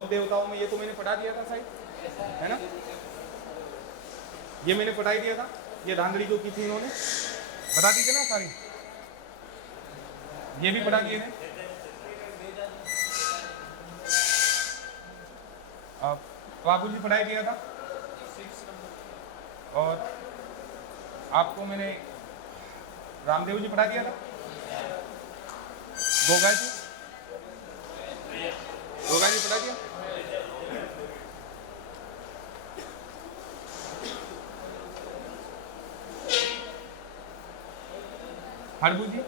देवताओं में ये तो मैंने पढ़ा दिया था शायद, है ना? ये मैंने पढ़ाई दिया था, ये धांधली जो की थी इन्होंने बता दी थी ना सारी, ये भी पढ़ा दिए हैं। बाबू जी पढ़ाई दिया था, और आपको मैंने रामदेव जी पढ़ा दिया था, गोगा जी पढ़ा दिया। हरबू जी,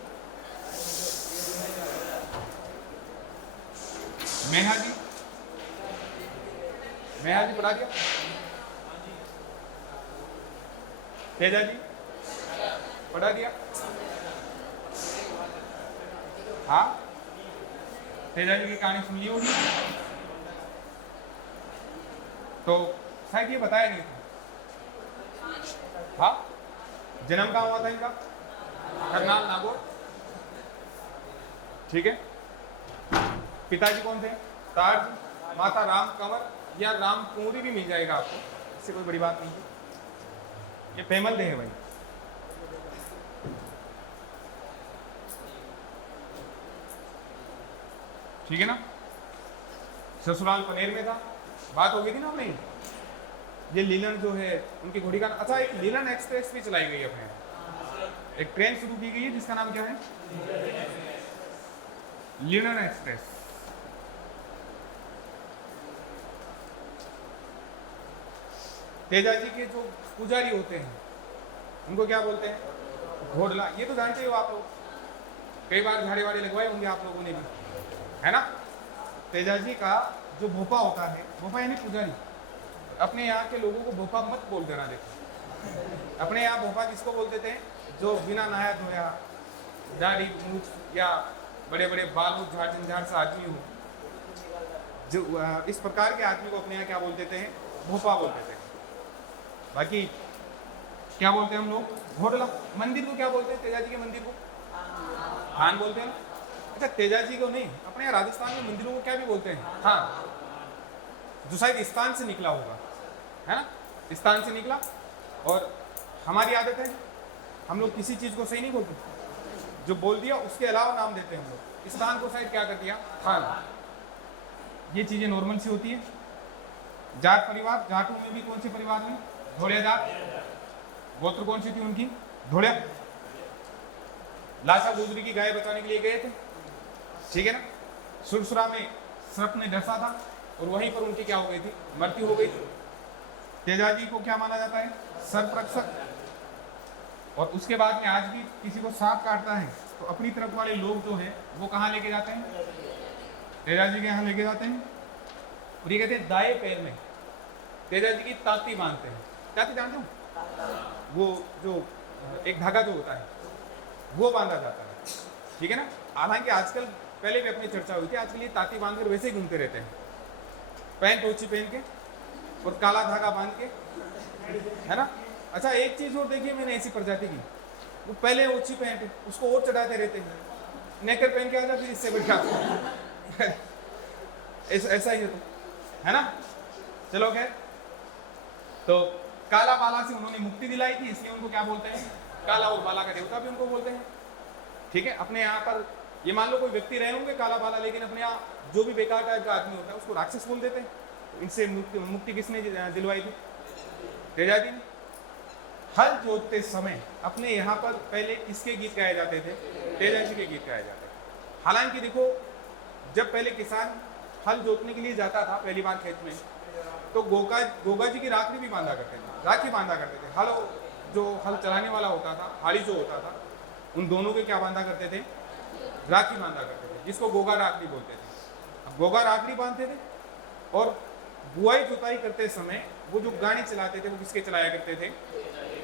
मेहा जी पढ़ा दिया। तेजा जी पढ़ा दिया। हाँ, तेजा जी की कहानी सुन ली होगी, तो शायद ये बताया नहीं था। हाँ, जन्म कहाँ हुआ था इनका? करनाल, नागौर, ठीक है। पिताजी कौन थे? तार जी। माता राम कंवर या राम कुंवरी भी मिल जाएगा आपको, इससे कोई बड़ी बात नहीं है, ये पेमल दे है भाई। ठीक है ना? ससुराल पनेर में था, बात हो गई थी ना अपनी। ये लीलन जो है उनकी घोड़ी का, अच्छा एक लीलन एक्सप्रेस भी चलाई गई है अपने, एक ट्रेन शुरू की गई है जिसका नाम क्या है? Linen express. तेजा जी के जो पुजारी होते हैं उनको क्या बोलते हैं? घोड़ला। ये तो जानते हो आप लोग, कई बार झाड़े वाड़े लगवाए होंगे आप लोगों ने भी, है ना? तेजा जी का जो भोपा होता है, भोपा यानी पुजारी, अपने यहाँ के लोगों को भोपा मत बोल देना। देखो अपने यहाँ भोपा किसको बोलते थे? जो बिना नहाया धोया, दाढ़ी मूछ या बड़े बड़े बाल मुछ झाड़ झंझाड़ सा आदमी हो, जो इस प्रकार के आदमी को अपने यहाँ क्या बोलते थे? भोपा बोलते थे। बाकी क्या बोलते हैं हम लोग? घोड़ला। मंदिर को क्या बोलते हैं? तेजा जी के मंदिर को थान बोलते हैं। अच्छा, तेजा जी को नहीं, अपने यहाँ राजस्थान में मंदिरों को क्या भी बोलते हैं? हाँ, जो शायद स्थान से निकला होगा, है ना? स्थान से निकला। और हमारी आदत है, हम लोग किसी चीज को सही नहीं बोलते, जो बोल दिया उसके अलावा नाम देते हैं हम लोग। स्थान को शायद क्या कर दिया? थान। ये चीजें नॉर्मल सी होती है। जाट परिवार, जाटों में भी कौन से परिवार में? धोड़िया जाट। गोत्र कौन सी थी उनकी? धोड़िया। लाशा गुजरी की गाय बचाने के लिए गए थे, ठीक है ना? सुरसुरा में सर्प ने डसा था और वहीं पर उनकी क्या हो गई थी? मृत्यु हो गई थी। तेजा जी को क्या माना जाता है? सर्प रक्षक। और उसके बाद में आज भी किसी को सांप काटता है तो अपनी तरफ वाले लोग जो है वो कहाँ लेके जाते हैं? तेजा जी के यहाँ लेके जाते हैं, और ये कहते हैं दाएं पैर में तेजा जी की ताती बांधते हैं। ताती जानते हो? वो जो एक धागा जो होता है वो बांधा जाता है, ठीक है ना? हालांकि आजकल, पहले भी अपनी चर्चा हुई थी, आजकल ये ताती बांधकर वैसे ही घूमते रहते हैं, पैंट ओछी पहन के और काला धागा बांध के, है ना? अच्छा, एक चीज और देखिए मैंने ऐसी प्रजाति की, वो पहले ओछी पहनते उसको और चढ़ाते रहते हैं, नेकर पहन के आ जाते, इससे बढ़िया ऐसा ही है ना? चलो खैर, तो काला बाला से उन्होंने मुक्ति दिलाई थी, इसलिए उनको क्या बोलते हैं? काला और बाला का देवता भी उनको बोलते हैं, ठीक है? अपने यहाँ पर ये मान लो कोई व्यक्ति रहे होंगे काला बाला, लेकिन अपने यहाँ जो भी बेकार टाइप का आदमी होता है उसको राक्षस बोल देते हैं। इनसे मुक्ति किसने दिलवाई थी? तेजा जी ने। हल जोतते समय अपने यहाँ पर पहले किसके गीत गाए जाते थे? तेजा जी के गीत गाए जाते थे। हालांकि देखो, जब पहले किसान हल जोतने के लिए जाता था पहली बार खेत में, तो गोगा जी की राखी भी बांधा करते थे, राखी बांधा करते थे। हल जो हल चलाने वाला होता था, हाड़ी जो होता था, उन दोनों के क्या बांधा करते थे? राखी बांधा करते थे, जिसको गोगा राखड़ी बोलते थे। अब गोगा राखड़ी बांधते थे, और बुआई जुताई करते समय वो जो गाड़ी चलाते थे वो किसके चलाया करते थे?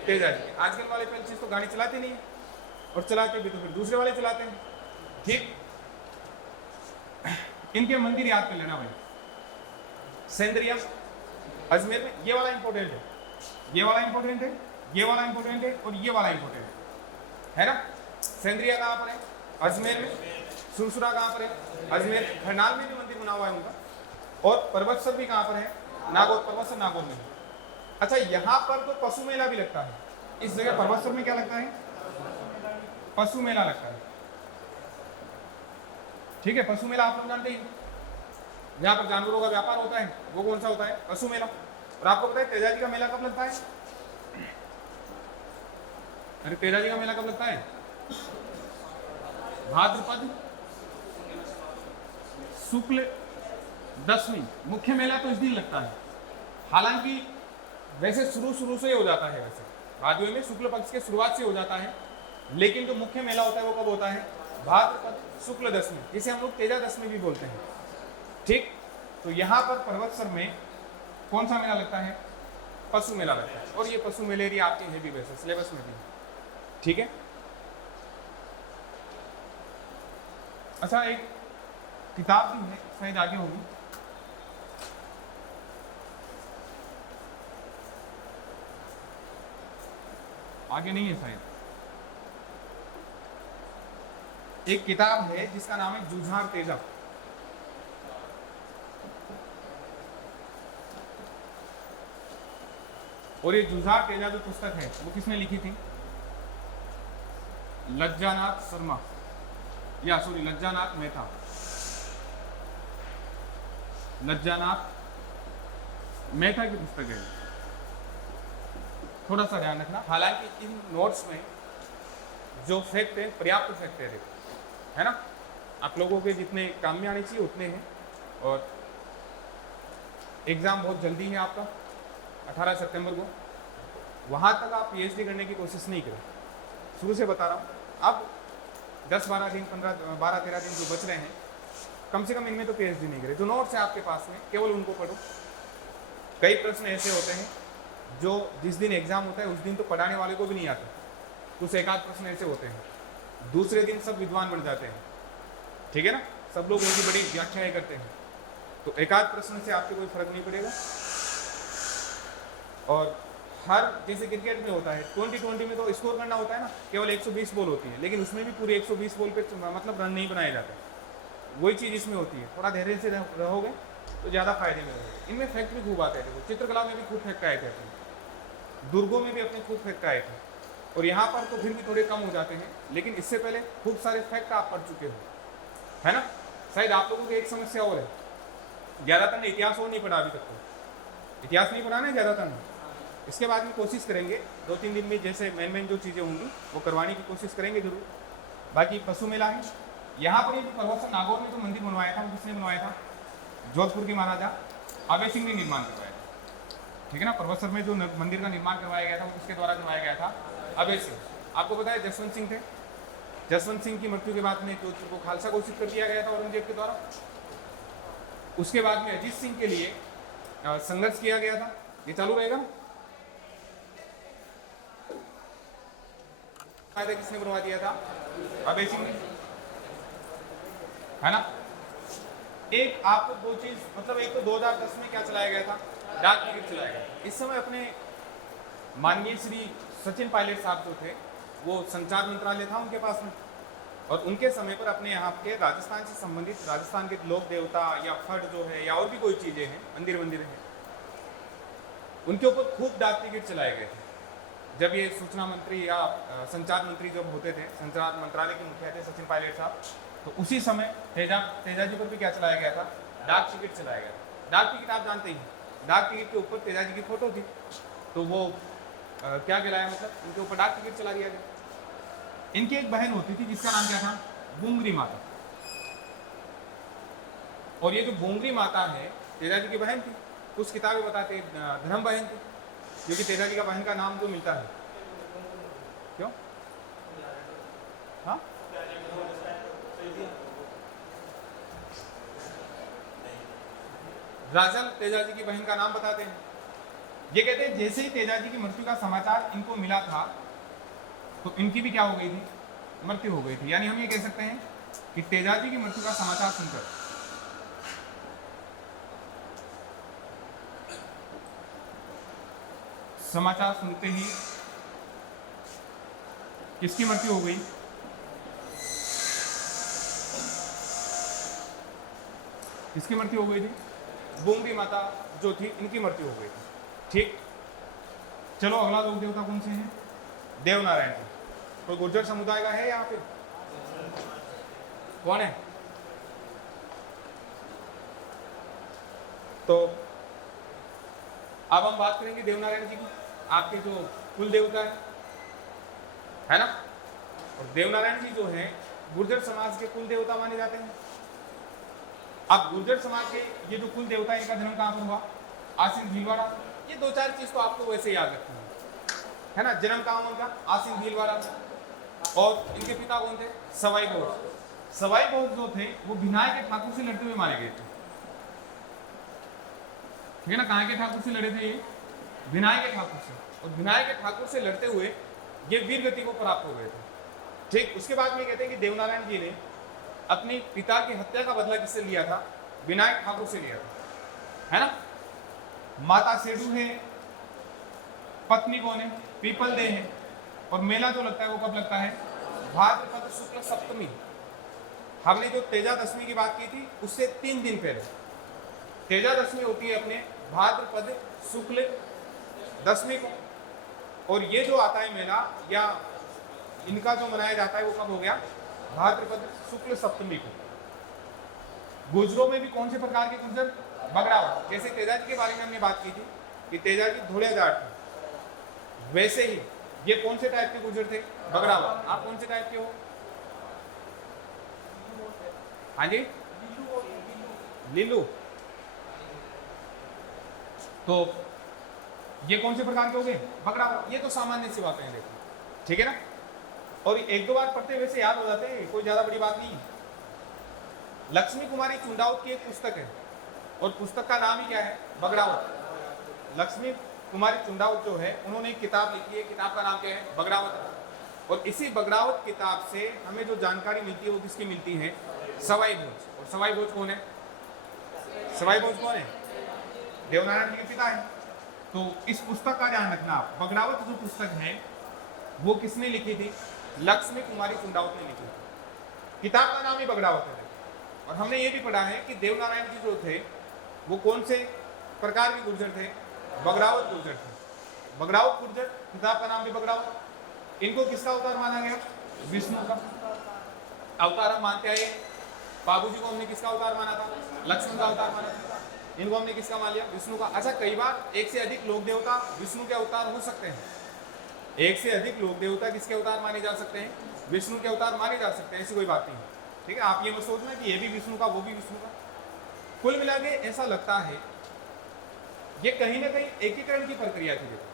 तेजा जी। आजकल वाले पहले चीज तो गाड़ी चलाते नहीं है, और चलाते भी तो फिर दूसरे वाले चलाते हैं, ठीक? इनके मंदिर याद कर लेना भाई। सेंद्रिया अजमेर में, ये वाला इंपॉर्टेंट है, ये वाला इंपॉर्टेंट है, ये वाला इंपॉर्टेंट है, और ये वाला इंपॉर्टेंट है ना? सेंद्रिया कहाँ पर है? अजमेर में। सुरसुरा कहाँ पर है? अजमेर। खरनाल में भी मंदिर बना हुआ है उनका। और पर्वतसर भी कहाँ पर है? नागौर। पर्वतसर नागौर में। अच्छा, यहाँ पर तो पशु मेला भी लगता है। इस जगह पर्वतसर में क्या लगता है? पशु मेला लगता है। ठीक है, पशु मेला आप लोग जानते ही, जहाँ पर जानवरों का व्यापार होता है, वो कौन सा होता है? पशु मेला। और आपको पता है तेजाजी का मेला कब लगता है? अरे तेजाजी का मेला कब लगता है? भाद्रपद शुक्ल दशमी। मुख्य मेला तो इस दिन लगता है। हालांकि वैसे शुरू से ही हो जाता है, वैसे भादवे में शुक्ल पक्ष के शुरुआत से हो जाता है, लेकिन जो मुख्य मेला होता है वो कब होता है? भाद्रपद शुक्ल दशमी, जिसे हम लोग तेजा दशमी भी बोलते हैं। ठीक, तो यहाँ पर पर्वतसर में कौन सा मेला लगता है? पशु मेला लगता है। और ये पशु मेलेरी आपके है भी वैसे सिलेबस में भी। ठीक है। अच्छा, एक किताब भी है, शायद आगे होगी, आगे नहीं है शायद। एक किताब है जिसका नाम है जुझार तेजा। और ये जुझार तेजा जो पुस्तक है वो किसने लिखी थी? लज्जानाथ शर्मा, या सॉरी लज्जानाथ मेहता। लज्जानाथ मेहता की पुस्तक है। थोड़ा सा ध्यान रखना। हालांकि इन नोट्स में जो फैक्ट है पर्याप्त फैक्ट है ना, आप लोगों के जितने काम में आने चाहिए उतने हैं। और एग्ज़ाम बहुत जल्दी है आपका, 18 सितंबर को। वहाँ तक आप पीएचडी करने की कोशिश नहीं करें, शुरू से बता रहा हूँ। अब 10-12 दिन 12-13 दिन जो बच रहे हैं, कम से कम इनमें तो पीएचडी नहीं करें। जो नोट्स है आपके पास में केवल उनको पढ़ो। कई प्रश्न ऐसे होते हैं जो जिस दिन एग्जाम होता है उस दिन तो पढ़ाने वाले को भी नहीं आता। कुछ एक आध प्रश्न ऐसे होते हैं, दूसरे दिन सब विद्वान बन जाते हैं। ठीक है ना, सब लोग उनकी बड़ी व्याख्याएं करते हैं। तो एक आध प्रश्न से आपको कोई फर्क नहीं पड़ेगा। और हर जैसे क्रिकेट में होता है 20-20 में तो स्कोर करना होता है ना, केवल 120 बॉल होती है, लेकिन उसमें भी पूरी 120 बॉल पे मतलब रन नहीं बनाए जाते। वही चीज़ इसमें होती है। थोड़ा धैर्य से रहोगे तो ज़्यादा फायदे में रहोगे। इनमें फैक्ट भी खूब आते हैं। देखो चित्रकला में भी खूब फैक्ट आए थे, दुर्गों में भी अपने खूब फैक्ट आए थे। और यहाँ पर तो फिर भी थोड़े कम हो जाते हैं, लेकिन इससे पहले खूब सारे फैक्ट आप पढ़ चुके हो, है ना। शायद आप लोगों की एक समस्या और है, ज़्यादातर ने इतिहास और नहीं पढ़ा अभी तक। तो इतिहास नहीं पढ़ाना है ज़्यादातर ने। इसके बाद में कोशिश करेंगे 2-3 दिन में जैसे मेन जो चीज़ें होंगी वो करवाने की कोशिश करेंगे जरूर। बाकी पशु मेला है यहाँ पर। पर्वतसर नागौर में जो मंदिर बनवाया था वो किसने बनवाया था? जोधपुर के महाराजा अभय सिंह ने निर्माण करवाया था। ठीक है ना, पर्वतसर में जो मंदिर का निर्माण करवाया गया था वो किसके द्वारा करवाया गया था? अभय सिंह। आपको पता है जसवंत सिंह थे। जसवंत सिंह की मृत्यु के बाद में जोधपुर को खालसा घोषित कर दिया गया था औरंगजेब के द्वारा। उसके बाद में अजीत सिंह के लिए संघर्ष किया गया था। ये चालू रहेगा। फायदा किसने बनवा दिया था? अभय सिंह ने, है ना। एक आपको दो चीज, मतलब एक तो 2010 में क्या चलाया गया था? डाक टिकट चलाया गया। इस समय अपने माननीय श्री सचिन पायलट साहब जो थे वो संचार मंत्रालय था उनके पास में, और उनके समय पर अपने यहाँ के राजस्थान से संबंधित राजस्थान के लोक देवता या फट जो है या और भी कोई चीज़ें हैं, मंदिर हैं, उनके ऊपर खूब डाक टिकट चलाए गए थे। जब ये सूचना मंत्री या संचार मंत्री जब होते थे, संचार मंत्रालय के मुखिया थे सचिन पायलट साहब, तो उसी समय तेजाजी पर भी क्या चलाया गया था? डाक टिकट चलाया गया था। डाक टिकट आप जानते ही, डाक टिकट के ऊपर तेजाजी की फोटो थी, तो वो क्या कहलाया, मतलब उनके ऊपर डाक टिकट चला दिया गया। इनकी एक बहन होती थी जिसका नाम क्या था? बुंगरी माता। और ये जो बुंगरी माता है तेजाजी की बहन थी। कुछ किताबें बताते धर्म बहन थी, क्योंकि तेजाजी का बहन का नाम जो मिलता है। क्यों? हाँ, राजन तेजाजी की बहन का नाम बताते हैं। ये कहते हैं जैसे ही तेजाजी की मृत्यु का समाचार इनको मिला था तो इनकी भी क्या हो गई थी? मृत्यु हो गई थी। यानी हम ये कह सकते हैं कि तेजाजी की मृत्यु का समाचार सुनकर सुनते ही किसकी मृत्यु हो गई? किसकी मृत्यु हो गई थी? बुम्बी माता जो थी इनकी मृत्यु हो गई थी। ठीक, चलो अगला लोक देवता कौन से हैं? देवनारायण जी। कोई गुर्जर समुदाय का है यहाँ पे? कौन है? तो अब हम बात करेंगे देवनारायण जी की, आपके जो कुल देवता है ना। और देवनारायण जी जो है गुर्जर समाज के कुल देवता माने जाते हैं। अब गुर्जर समाज के ये जो कुल देवता है इनका जन्म कहाँ पर हुआ? आसीन भीलवाड़ा। ये दो चार चीज तो आपको वैसे याद रखनी है ना। जन्म कहाँ हुआ उनका? आसीन भीलवाड़ा। और इनके पिता कौन थे? सवाई भोज। सवाई भोज जो थे वो भिनाय के ठाकुर से लड़ते हुए मारे गए थे। ठीक है ना। कहाँ के ठाकुर से लड़े थे ये? भिनाय के ठाकुर से। और भिनाय के ठाकुर से लड़ते हुए ये वीर गति को प्राप्त हो गए थे। ठीक, उसके बाद में कहते हैं कि देवनारायण जी ने अपने पिता की हत्या का बदला किससे लिया था? विनायक ठाकुर से लिया था, है ना। माता सेडू है, पत्नी कौन है? पीपल दे है। और मेला जो लगता है वो कब लगता है? भाद्रपद शुक्ल सप्तमी। हमने जो तेजा दशमी की बात की थी उससे 3 दिन पहले तेजा दशमी होती है अपने भाद्रपद शुक्ल दशमी को। और ये जो आता है मेला या इनका जो मनाया जाता है वो कब हो गया? भाद्रपद शुक्ल सप्तमी को। गुर्जरों में भी कौन से प्रकार के गुर्जर? बगड़ावत। जैसे तेजा जी के बारे में हमने बात की थी कि तेजा जी धोलिया जाट थे, वैसे ही ये कौन से टाइप के गुर्जर थे? बगड़ावत। आप कौन से टाइप के हो? हाँ जी, लीलू। तो ये कौन से प्रकार के हो गए? बगड़ावत। ये तो सामान्य सी बातें हैं, देखो, ठीक है ना। और एक दो बार पढ़ते वैसे याद हो जाते हैं, कोई ज्यादा बड़ी बात नहीं। लक्ष्मी कुमारी चुंडावत की एक पुस्तक है और पुस्तक का नाम ही क्या है? बगड़ावत। लक्ष्मी कुमारी चुंडावत जो है उन्होंने एक किताब लिखी है, किताब का नाम क्या है? बगड़ावत। और इसी बगड़ावत किताब से हमें जो जानकारी मिलती है वो किसकी मिलती है? सवाई भोज। और सवाई भोज कौन है? सवाई भोज कौन है? देवनारायण जी के पिता है। तो इस पुस्तक का ध्यान रखना आप। बगड़ावत जो पुस्तक है वो किसने लिखी थी? लक्ष्मी कुमारी चुंडावत ने लिखी थी। किताब का नाम ही बगड़ावत है। और हमने ये भी पढ़ा है कि देवनारायण जी जो थे वो कौन से प्रकार के गुर्जर थे? बगड़ावत गुर्जर थे। बगड़ावत गुर्जर, किताब का नाम भी बगड़ावत। इनको किसका अवतार माना गया? विष्णु का अवतार हम मानते आए। बाबू जी को हमने किसका अवतार माना था? लक्ष्मण का अवतार माना था। इनको हमने किसका मान लिया? विष्णु का। अच्छा, कई बार एक से अधिक लोक देवता विष्णु के अवतार हो सकते हैं। एक से अधिक लोक देवता किसके अवतार माने जा सकते हैं? विष्णु के अवतार माने जा सकते हैं, ऐसी कोई बात नहीं। ठीक है, आप ये मत सोचना कि ये भी विष्णु का वो भी विष्णु का। कुल मिला के ऐसा लगता है ये कहीं ना कहीं एकीकरण की प्रक्रिया थी। देखो,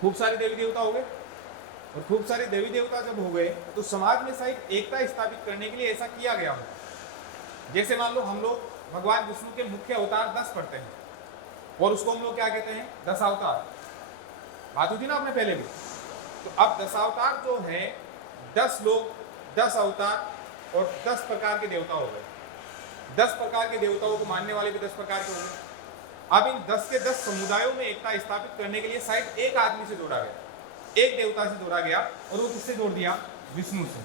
खूब सारे देवी देवता हो गए और खूब सारे देवी देवता जब हो गए तो समाज में शायद एकता स्थापित करने के लिए ऐसा किया गया हो। जैसे मान लो हम लोग भगवान विष्णु के मुख्य अवतार 10 पढ़ते हैं और उसको हम लोग क्या कहते हैं? 10 अवतार। बात होती ना आपने पहले भी। तो अब 10 अवतार जो है 10 लोग, 10 अवतार और 10 प्रकार के देवता हो गए। 10 प्रकार के देवताओं को मानने वाले भी 10 प्रकार के हो गए। अब इन 10 के 10 समुदायों में एकता स्थापित करने के लिए शायद एक आदमी से जोड़ा गया, एक देवता से जोड़ा गया। और वो किससे जोड़ दिया? विष्णु से।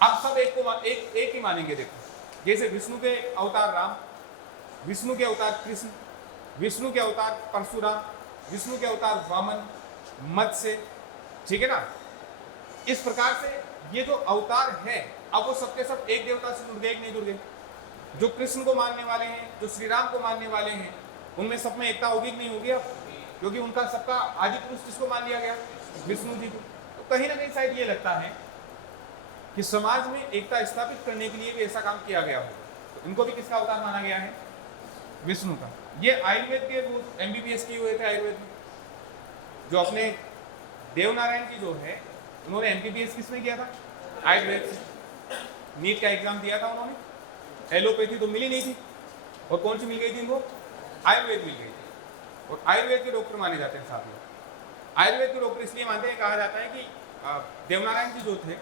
अब सब एक को एक ही मानेंगे। देखो, जैसे विष्णु के अवतार राम, विष्णु के अवतार कृष्ण, विष्णु के अवतार परशुराम, विष्णु के अवतार वामन, मत्स्य, ठीक है ना। इस प्रकार से ये जो अवतार है अब वो सबके सब एक देवता से जुड़ गए कि नहीं जुड़ गए? जो कृष्ण को मानने वाले हैं, जो श्री राम को मानने वाले हैं, उनमें सब में एकता होगी कि नहीं होगी? अब क्योंकि उनका सबका आदि पुरुष किसको मान लिया गया? विष्णु जी को। तो कहीं ना कहीं शायद ये लगता है कि समाज में एकता स्थापित करने के लिए भी ऐसा काम किया गया हो। तो इनको भी किसका अवतार माना गया है? विष्णु का। ये आयुर्वेद के वो MBBS किए हुए थे आयुर्वेद में, जो अपने देवनारायण जी जो है उन्होंने MBBS किसमें किया था? आयुर्वेद से। नीट का एग्जाम दिया था उन्होंने। एलोपैथी तो मिली नहीं थी और कौन सी मिल गई थी इनको? आयुर्वेद मिल गई थी। और आयुर्वेद के डॉक्टर माने जाते हैं साथ में। आयुर्वेद के डॉक्टर इसलिए मानते हैं, कहा जाता है कि देवनारायण जी जो थे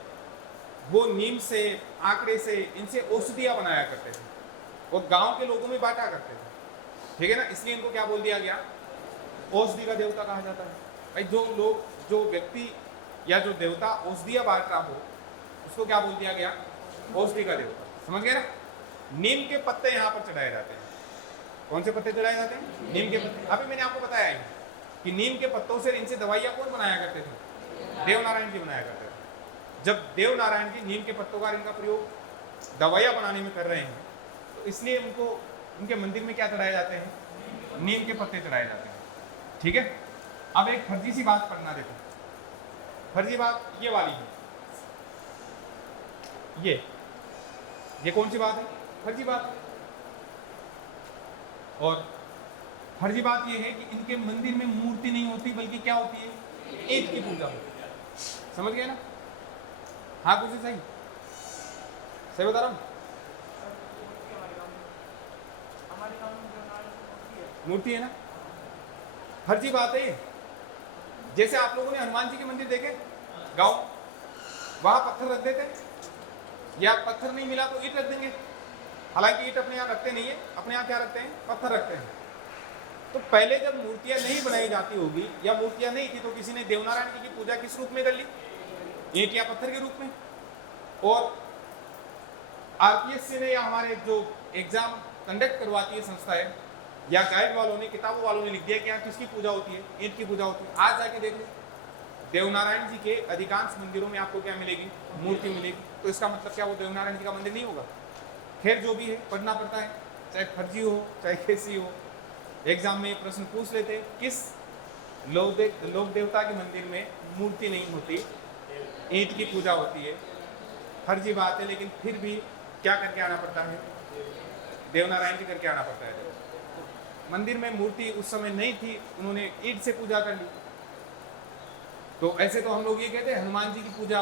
वो नीम से, आंकड़े से, इनसे औषधियाँ बनाया करते थे और गांव के लोगों में बांटा करते थे। ठीक है ना, इसलिए इनको क्या बोल दिया गया? औषधि का देवता कहा जाता है। भाई जो व्यक्ति या जो देवता औषधियाँ बांट रहा हो उसको क्या बोल दिया गया? औषधि का देवता। समझ गए ना। नीम के पत्ते यहाँ पर चढ़ाए जाते हैं। कौन से पत्ते चढ़ाए जाते हैं? नीम के पत्ते। अभी मैंने आपको बताया है कि नीम के पत्तों से इनसे दवाइयाँ कौन बनाया करते थे? देवनारायण जी बनाया करते थे। जब देवनारायण जी नीम के पत्तों का इनका प्रयोग दवाइयाँ बनाने में कर रहे हैं, तो इसलिए उनको उनके मंदिर में क्या चढ़ाए जाते हैं? नीम के पत्ते चढ़ाए जाते हैं। ठीक है, अब एक फर्जी सी बात पढ़ना देखो। फर्जी बात ये वाली है, ये कौन सी बात है? फर्जी बात। और फर्जी बात ये है कि इनके मंदिर में मूर्ति नहीं होती, बल्कि क्या होती है? ईंट की पूजा होती है। समझ गए ना? हाँ, कुछ सही सही बता रहा हूँ। मूर्ति है ना? फर्जी बात है ये। जैसे आप लोगों ने हनुमान जी के मंदिर देखे गांव, वहां पत्थर रख देते, या पत्थर नहीं मिला तो ईंट रख देंगे। हालांकि ईंट अपने यहाँ रखते नहीं है, अपने यहाँ क्या रखते हैं? पत्थर रखते हैं। तो पहले जब मूर्तियां नहीं बनाई जाती होगी या मूर्तियां नहीं थी, तो किसी ने देवनारायण जी की पूजा किस रूप में कर ली? ईंट या पत्थर के रूप में। और आरपीएससी ने या हमारे जो एग्जाम कंडक्ट करवाती है संस्था है, या गाइड वालों ने, किताबों वालों ने लिख दिया कि यहाँ किसकी पूजा होती है? ईंट की पूजा होती है। आज जाके देख लो, देवनारायण जी के अधिकांश मंदिरों में आपको क्या मिलेगी? मूर्ति मिलेगी। तो इसका मतलब क्या वो देवनारायण जी का मंदिर नहीं होगा? खैर, जो भी है पढ़ना पड़ता है, चाहे फर्जी हो चाहे कैसी हो। एग्जाम में प्रश्न पूछ लेते, किस लोक देवता के मंदिर में मूर्ति नहीं होती, ईंट की पूजा होती है? फर्जी बात है, लेकिन फिर भी क्या करके आना पड़ता है? देवनारायण जी करके आना पड़ता है। मंदिर में मूर्ति उस समय नहीं थी, उन्होंने ईंट से पूजा कर ली। तो ऐसे तो हम लोग ये कहते हैं हनुमान जी की पूजा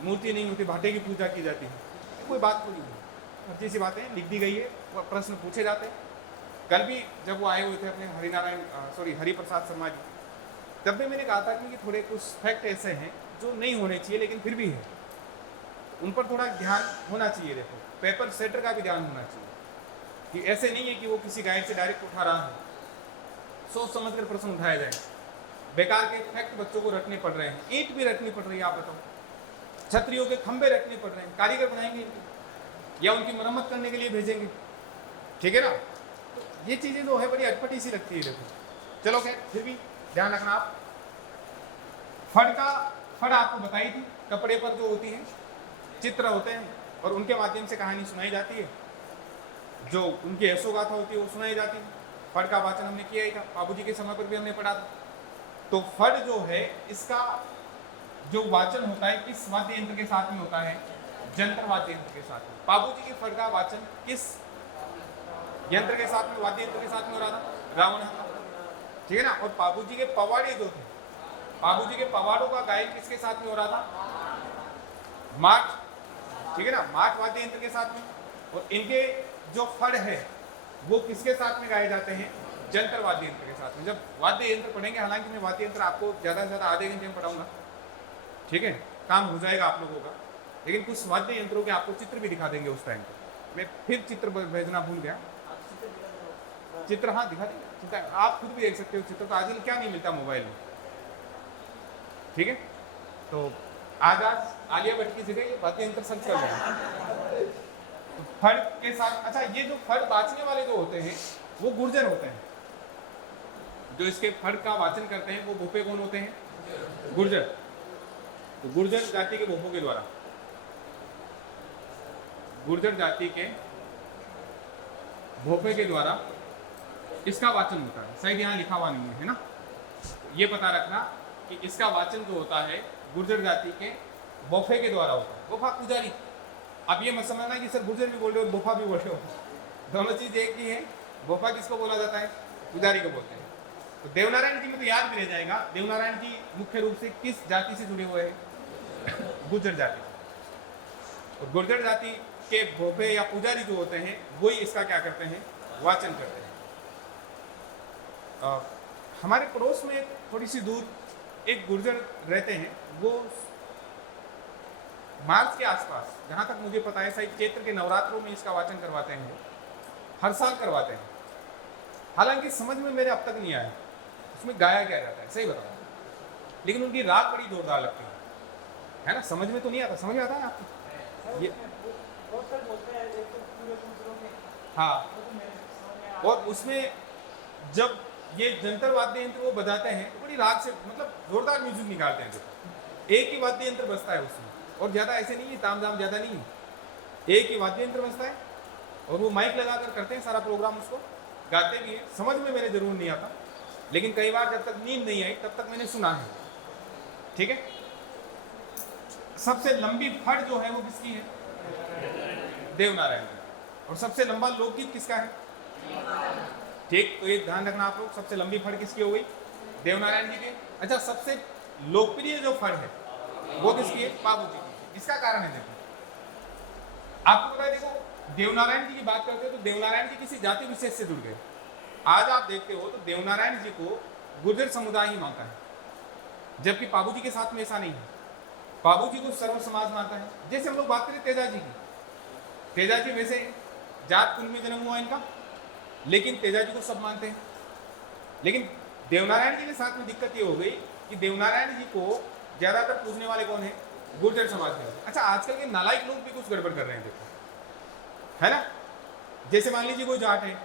मूर्ति नहीं होती, भाटे की पूजा की जाती है। कोई बात थोड़ी है, अच्छी सी बातें लिख दी गई है, प्रश्न पूछे जाते हैं। कल भी जब वो आए हुए थे अपने हरिप्रसाद शर्मा जी, तब भी मैंने कहा था कि थोड़े कुछ फैक्ट ऐसे हैं जो नहीं होने चाहिए, लेकिन फिर भी है, उन पर थोड़ा ध्यान होना चाहिए। देखो, पेपर सेटर का भी ध्यान होना चाहिए कि ऐसे नहीं है कि वो किसी गाइड से डायरेक्ट उठा रहा है। सोच समझ कर प्रश्न उठाए जाए। बेकार के फैक्ट बच्चों को रखने पड़ रहे हैं, ईंट भी रखनी पड़ रही है। आप बताओ, छतरियों के खंभे रखने पड़ रहे हैं, कारीगर बनाएंगे या उनकी मरम्मत करने के लिए भेजेंगे? ठीक है ना? तो ये चीजें जो है बड़ी अटपटी सी लगती है। देखो, चलो खैर, फिर भी ध्यान रखना आप। फड़ आपको बताई थी, कपड़े पर जो होती है चित्र होते हैं, और उनके माध्यम से कहानी सुनाई जाती है। जो उनकी यशोगाथा होती है वो सुनाई जाती है। फड़ का वाचन हमने किया ही था, बाबूजी के समय पर भी हमने पढ़ा था। तो फड़ जो है, इसका जो वाचन होता है किस वाद्य यंत्र के साथ में होता है? जंत्र वाद्य यंत्र के साथ में। बाबूजी के फड़ का वाचन किस यंत्र के साथ में, वाद्य यंत्र के साथ में हो रहा था? रावण। ठीक है ना? और बाबूजी के पवाड़े जो थे, बाबूजी के पवाड़ों का गायन किसके साथ में हो रहा था? माठ। ठीक है ना? माठ वाद्य यंत्र के साथ में। और इनके जो फड़ है वो किसके साथ में गाए जाते हैं? जंतर वाद्य यंत्र के साथ में। जब वाद्य यंत्र पढ़ेंगे, हालांकि मैं वाद्य यंत्र आपको ज़्यादा से ज़्यादा आधे घंटे में पढ़ाऊंगा, ठीक है, काम हो जाएगा आप लोगों का, लेकिन कुछ वाद्य यंत्रों के आपको चित्र भी दिखा देंगे उस टाइम पर। मैं फिर चित्र भेजना भूल गया। चित्र, हाँ, दिखा देंगे, आप खुद भी देख सकते हो चित्र। तो आजकल क्या नहीं मिलता मोबाइल में, ठीक है? तो आज आलिया भट्ट की जगह वाद्य यंत्र सर्च कर लें। तो फड़ के साथ, अच्छा, ये जो फड़ बाचने वाले जो होते हैं वो गुर्जर होते हैं। जो इसके फड़ का वाचन करते हैं वो भोपे कौन होते हैं? गुर्जर। तो गुर्जर जाति के भोपों के द्वारा, गुर्जर जाति के भोपे के द्वारा इसका वाचन होता है। शायद यहाँ लिखा हुआ नहीं है ना? ये पता रखना कि इसका वाचन जो होता है गुर्जर जाति के बोफे के द्वारा होता है। बोफा पुजारी। अब ये मत समझना कि सर गुर्जर भी बोल रहे हो, बोफा भी बोल रहे हो, दोनों चीज एक ही है। बोफा किसको बोला जाता है? पुजारी को बोलते हैं। तो देवनारायण जी में तो याद भी रह जाएगा, देवनारायण जी मुख्य रूप से किस जाति से जुड़े हुए हैं? गुर्जर जाति। और गुर्जर जाति के भोपे या पुजारी जो होते हैं वही इसका क्या करते हैं? वाचन करते हैं। हमारे पड़ोस में थोड़ी सी दूर एक गुर्जर रहते हैं। वो मार्च के आसपास, जहाँ तक मुझे पता है, शायद चैत्र के नवरात्रों में इसका वाचन करवाते हैं। हर साल करवाते हैं। हालांकि समझ में मेरे अब तक नहीं आया उसमें गाया क्या जाता है, सही बताऊं, लेकिन उनकी राग बड़ी जोरदार लगती है ना? समझ में तो नहीं आता। समझ में आता है आपको? ये हाँ, और उसमें जब ये जंतर वाद्य यंत्र वो बजाते हैं तो बड़ी राग से मतलब जोरदार म्यूजिक निकालते हैं। देखो एक ही वाद्य यंत्र बजता है उसमें, और ज़्यादा ऐसे नहीं है, ताम झाम ज़्यादा नहीं है, एक ही वाद्य यंत्र बजता है और वो माइक लगा कर करते हैं सारा प्रोग्राम, उसको गाते भी हैं। समझ में मेरे जरूर नहीं आता, लेकिन कई बार जब तक नींद नहीं आई तब तक मैंने सुना है। ठीक है, सबसे लंबी फड़ जो है वो किसकी है? देवनारायण की। और सबसे लंबा लोकगीत किसका है? ठीक, तो ये ध्यान रखना आप लोग, सबसे लंबी फड़ किसकी हो गई? देवनारायण जी की। अच्छा, सबसे लोकप्रिय जो फड़ है वो किसकी है? बाबू जी की। इसका कारण है, देखो आपको पता है, देखो देवनारायण जी की बात करते हैं तो देवनारायण जी किसी जाति विशेष से जुड़ गए। आज आप देखते हो तो देवनारायण जी को गुर्जर समुदाय ही मानता है, जबकि बाबू जी के साथ में ऐसा नहीं है। बाबू जी को सर्व समाज मानता है। जैसे हम लोग बात करें तेजा जी की, तेजा जी वैसे जात कुल में जन्म हुआ इनका, लेकिन तेजा जी को सब मानते हैं। लेकिन देवनारायण जी के साथ में दिक्कत ये हो गई कि देवनारायण जी को ज्यादातर पूजने वाले कौन है? गुर्जर समाज के। अच्छा, आजकल के नालायक लोग भी कुछ गड़बड़ कर रहे हैं, देखो, है ना। जैसे मान लीजिए कोई जाट है,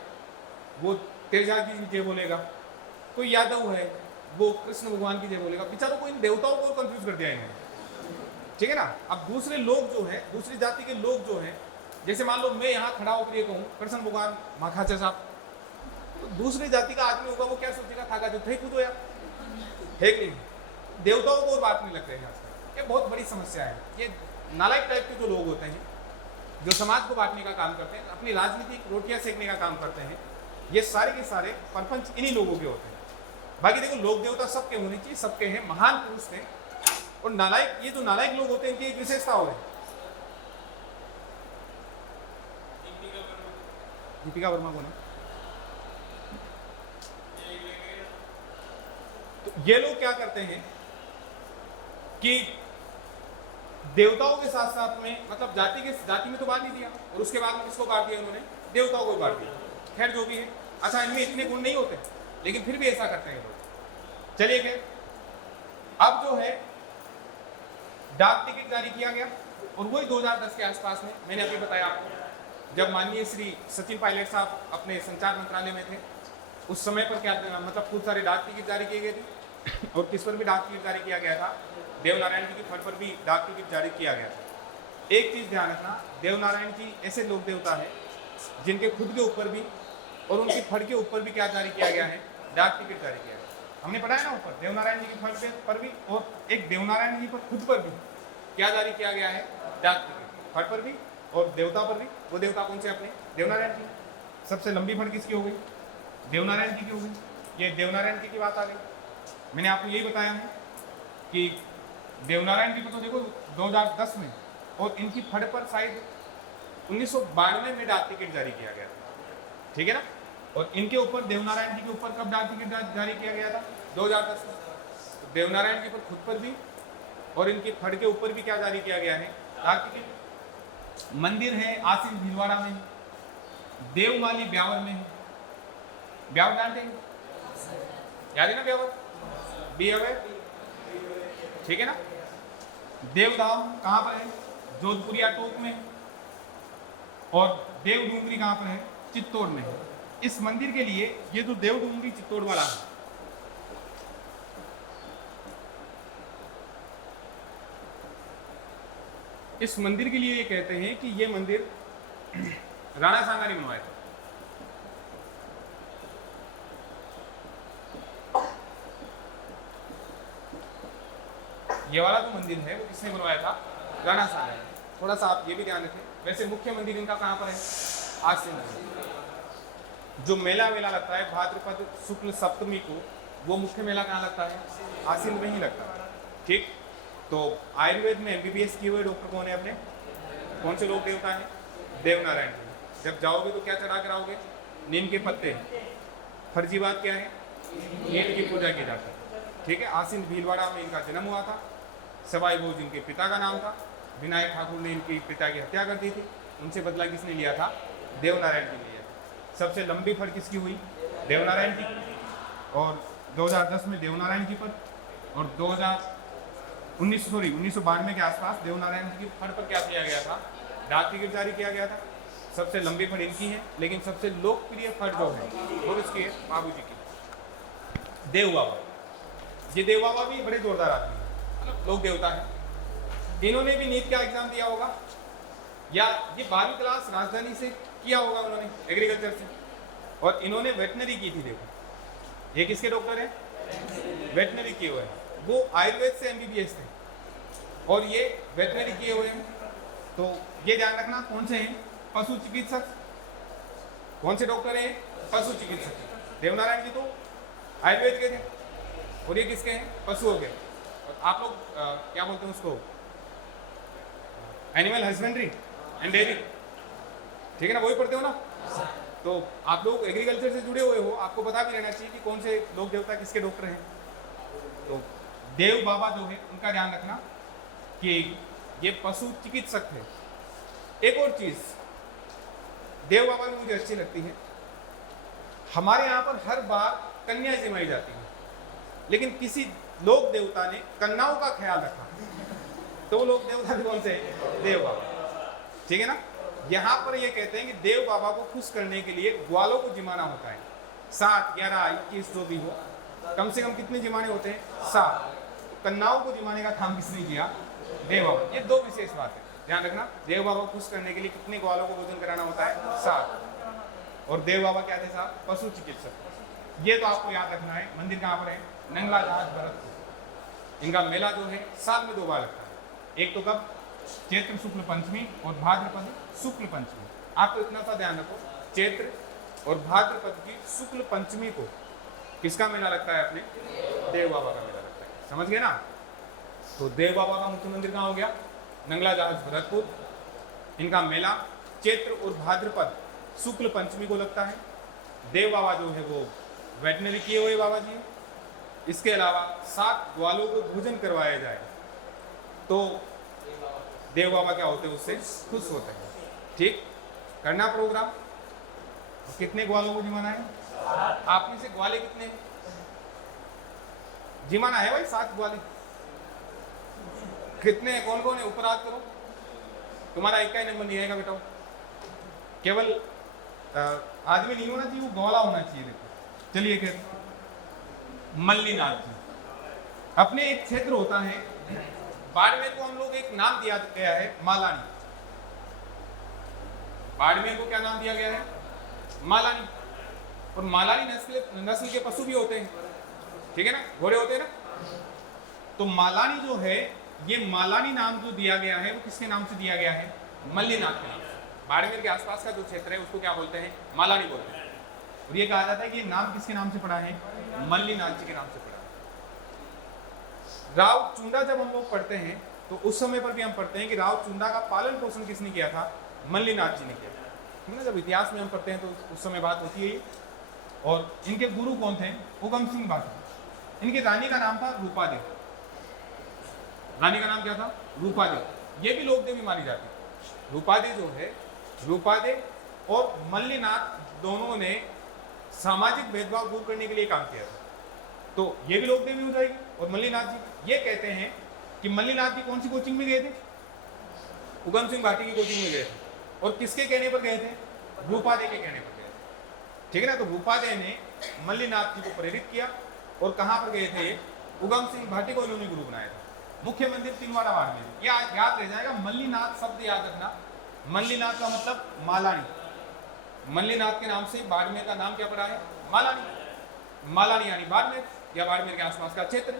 वो तेजा की जय बोलेगा, कोई यादव है वो कृष्ण भगवान की जय बोलेगा। बेचारों को इन देवताओं को कंफ्यूज कर दिया इन्होंने, ठीक है ना। अब दूसरे लोग जो है, दूसरी जाति के लोग जो है, जैसे मान लो मैं यहाँ खड़ा होकर ये कहूँ कृष्ण भगवान माखाचा साहब, तो दूसरी जाति का आदमी होगा वो क्या सोचेगा? थाका जो थे कूदो यार, है कि नहीं? देवताओं को बात नहीं लग रही है आजकल। ये बहुत बड़ी समस्या है। ये नालायक टाइप के जो लोग होते हैं, जो समाज को बांटने का काम करते हैं, अपनी राजनीतिक रोटियां सेकने का काम करते हैं, ये सारे के सारे परपंच इन्हीं लोगों के होते हैं। बाकी देखो, लोक देवता सबके होने चाहिए, सबके हैं, महान पुरुष थे। और नालायक, ये जो नालायक लोग होते हैं इनकी एक विशेषता हो है। दीपिका वर्मा कौन है? तो ये लोग क्या करते हैं कि देवताओं के साथ साथ में, मतलब जाति में तो बांट नहीं दिया, और उसके बाद में किसको बांट दिया उन्होंने? देवताओं को बांट दिया। खैर जो भी है, अच्छा इनमें इतने गुण नहीं होते, लेकिन फिर भी ऐसा करते हैं लोग। चलिए खैर, अब जो है डाक टिकट जारी किया गया, और वही 2010 के आसपास में, मैंने अभी बताया आपको, जब माननीय श्री सचिन पायलट साहब अपने संचार मंत्रालय में थे, उस समय पर क्या मतलब खूब सारे डाक टिकट जारी किए गए थे, और किस पर भी डाक टिकट जारी किया गया था? देवनारायण जी की फड़ पर भी डाक टिकट जारी किया गया था। एक चीज ध्यान रखना, देवनारायण जी ऐसे लोक देवता है जिनके खुद के ऊपर भी और उनकी फड़ के ऊपर भी क्या जारी किया गया है? डाक टिकट जारी किया गया। हमने पढ़ा है ना ऊपर, देवनारायण जी की फड़ पर भी, और एक देवनारायण जी पर खुद पर भी क्या जारी किया गया है? डाक टिकट। फड़ पर भी और देवता पर भी। वो देवता कौन से? अपने देवनारायण जी। सबसे लंबी फड़ किसकी हो गई? देवनारायण जी की हो गई। ये देवनारायण जी की बात आ गई। मैंने आपको यही बताया है कि देवनारायण जी को तो देखो 2010 में, और इनकी फड़ पर शायद 1992 में डाक टिकट जारी किया गया था, ठीक है ना। और इनके ऊपर, देवनारायण जी के ऊपर कब डाक टिकट जारी किया गया था? 2010 में। तो देवनारायण जी पर खुद पर भी और इनकी फड़ के ऊपर भी क्या जारी किया गया है? डाक टिकट। मंदिर है आसिन भीलवाड़ा में, देवमाली ब्यावर में है। ब्यावर जानते हैं? याद है ना ब्यावर? ठीक है ना। देवधाम कहाँ पर है? जोधपुरिया टोक में। और देवडूंगरी कहाँ पर है? चित्तौड़ में है। इस मंदिर के लिए ये जो देवडूंगरी चित्तौड़ वाला है, इस मंदिर के लिए ये कहते हैं कि ये मंदिर राणा सांगा ने बनवाया था। ये वाला जो मंदिर है वो किसने बनवाया था? राणा सांगा ने। थोड़ा सा आप ये भी ध्यान रखें। वैसे मुख्य मंदिर इनका कहाँ पर है? आसिन। जो मेला लगता है भाद्रपद शुक्ल सप्तमी को, वो मुख्य मेला कहाँ लगता है? आसिन में ही लगता है, ठीक। तो आयुर्वेद में MBBS किए हुए डॉक्टर कौन है अपने? कौन से लोग देवता है? देवनारायण जी। जब जाओगे तो क्या चढ़ा कर आओगे? नीम के पत्ते। फर्जी बात क्या है? नीम की पूजा की जाती है, ठीक है। आसिन भीलवाड़ा में इनका जन्म हुआ था। सवाई भोज इनके पिता का नाम था। विनायक ठाकुर ने इनकी पिता की हत्या कर दी थी। उनसे बदला किसने लिया था? देवनारायण जी ने लिया। सबसे लंबी फड़ किसकी हुई? देवनारायण जी की। और 2010 में देवनारायण जी पर, और 1992 के आसपास देवनारायण जी की फड़ पर क्या किया गया था? डाक टिकट जारी किया गया था। सबसे लंबी फड़ इनकी है, लेकिन सबसे लोकप्रिय फड़ जो है वो किसकी है? बाबूजी की, देव बाबा। ये देव बाबा भी बड़े जोरदार आदमी हैं, मतलब लोक देवता है। इन्होंने भी नीट का एग्जाम दिया होगा, या ये 12वीं क्लास राजधानी से किया होगा उन्होंने, एग्रीकल्चर से, और इन्होंने वेटनरी की थी। देखो ये किसके डॉक्टर हैं? वेटनरी किए हुए हैं। वो आयुर्वेद से एमबीबीएस थे और ये वेटनरी किए हुए हैं। तो ये ध्यान रखना, कौन से हैं? पशु चिकित्सक। कौन से डॉक्टर हैं? पशु चिकित्सक। देवनारायण जी तो आयुर्वेद के थे, और ये किसके हैं? पशुओं के। और आप लोग क्या बोलते हैं उसको? एनिमल हस्बेंड्री एंड डेयरी, ठीक है ना? वही पढ़ते हो ना? तो आप लोग एग्रीकल्चर से जुड़े हुए हो, आपको पता भी रहना चाहिए कि कौन से लोक देवता किसके डॉक्टर हैं। तो देव बाबा जो है उनका ध्यान रखना कि ये पशु चिकित्सक थे। एक और चीज देव बाबा की मुझे अच्छी लगती है, हमारे यहाँ पर हर बार कन्या जमाई जाती है, लेकिन किसी लोक देवता ने कन्याओं का ख्याल रखा, तो लोक देवता भी कौन से? देव बाबा, ठीक है ना? यहाँ पर ये कहते हैं कि देव बाबा को खुश करने के लिए ग्वालों को जिमाना होता है। 7, 11, 21 जो भी हो, कम से कम कितने जिमाने होते हैं? 7। कन्याओं को जिमाने का काम किसने किया? देव बाबा। ये दो विशेष बात है, ध्यान रखना। देव बाबा को खुश करने के लिए कितने ग्वालों को भोजन कराना होता है? 7। और देव बाबा क्या थे साहब? पशु चिकित्सक। ये तो आपको याद रखना है। मंदिर कहाँ पर है? नंगला जहाज भरतपुर। इनका मेला जो है साल में 2 बार लगता है, एक तो कब? चैत्र शुक्ल पंचमी और भाद्रपद शुक्ल पंचमी। आपको इतना सा ध्यान रखो, चैत्र और भाद्रपद की शुक्ल पंचमी को किसका मेला लगता है? अपने देव बाबा का मेला लगता है, समझ गए ना? तो देव बाबा का मुख्य मंदिर कहाँ हो गया? नंगला जहाज भरतपुर। इनका मेला चैत्र और भाद्रपद शुक्ल पंचमी को लगता है। देव बाबा जो है वो वेटनरी किए हुए बाबा जी हैं। इसके अलावा 7 ग्वालों को भोजन करवाया जाए तो देव बाबा क्या होते हैं? उससे खुश होते हैं। ठीक, करना प्रोग्राम। कितने ग्वालों को जिमाना है? आप में से ग्वाले कितने जिमाना है? भाई 7 ग्वाले। कितने हैं? कौन कौन है? ऊपर हाथ करो। तुम्हारा एक का ही नंबर नहीं आएगा बेटा। केवल आदमी नहीं होना चाहिए, वो ग्वाला होना चाहिए। देखो चलिए, कह मल्लीनाथ जी अपने एक क्षेत्र होता है बाड़मेर को हम लोग एक नाम दिया गया है, मालानी। बाड़मेर को क्या नाम दिया गया है? मालानी। और मालानी नस्ल के पशु भी होते हैं, ठीक है ना? घोड़े होते हैं ना? तो मालानी जो है, ये मालानी नाम जो दिया गया है वो किसके नाम से दिया गया है? मल्लीनाथ के नाम से। बाड़मेर के आसपास का जो क्षेत्र है उसको क्या बोलते हैं? मालानी बोलते हैं। और ये कहा जाता है कि नाम किसके नाम से पड़ा है? मल्लीनाथ जी के नाम से पड़ा है। राव चुंडा जब हम लोग पढ़ते हैं तो उस समय पर भी हम पढ़ते हैं कि राव चुंडा का पालन पोषण किसने किया था? मल्लीनाथ जी ने किया था, ठीक है ना? जब इतिहास में हम पढ़ते हैं तो उस समय बात होती है। और इनके गुरु कौन थे? उगम सिंह भाटी। इनकी रानी का नाम था रूपादेव। रानी का नाम क्या था? रूपादेव। ये भी लोक देवी मानी जाती है। रूपादेव जो है, रूपादेव और मल्लीनाथ दोनों ने सामाजिक भेदभाव दूर करने के लिए काम किया था, तो ये भी लोक देवी हो जाएगी। और मल्लीनाथ जी, ये कहते हैं कि मल्लीनाथ जी कौन सी कोचिंग में गए थे? उगम सिंह भाटी की कोचिंग में गए थे। और किसके कहने पर गए थे? रूपादेव के कहने पर गए थे, ठीक है ना? तो रूपादेव ने मल्लीनाथ जी को प्रेरित किया। और कहाँ पर गए थे? उगम सिंह भाटी को इन्होंने गुरु बनाया था। मुख्य मंदिर तिलवाड़ा बाड़मेर। याद रह जाएगा, मल्लीनाथ शब्द याद रखना। मल्लीनाथ का मतलब मालानी। मल्लीनाथ के नाम से बाड़मेर का नाम क्या पड़ा है? मालानी। मालानी यानी बाड़मेर या बाड़मेर के आसपास का क्षेत्र।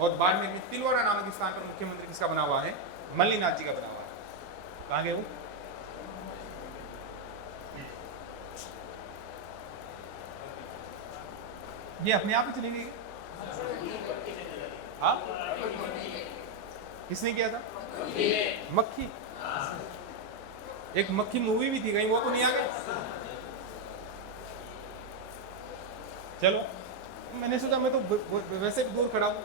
और बाड़मेर में तिलवाड़ा नामक स्थान पर मुख्य मंदिर किसका बना हुआ है? मल्लीनाथ जी का बना हुआ है। कहाँ गए वो? ये अपने आप ही चले गए? हाँ, किसने किया था? मक्खी। एक मक्खी मूवी भी थी, कहीं वो तो नहीं आ गई? चलो, मैंने सोचा मैं तो वैसे भी दूर खड़ा हूं।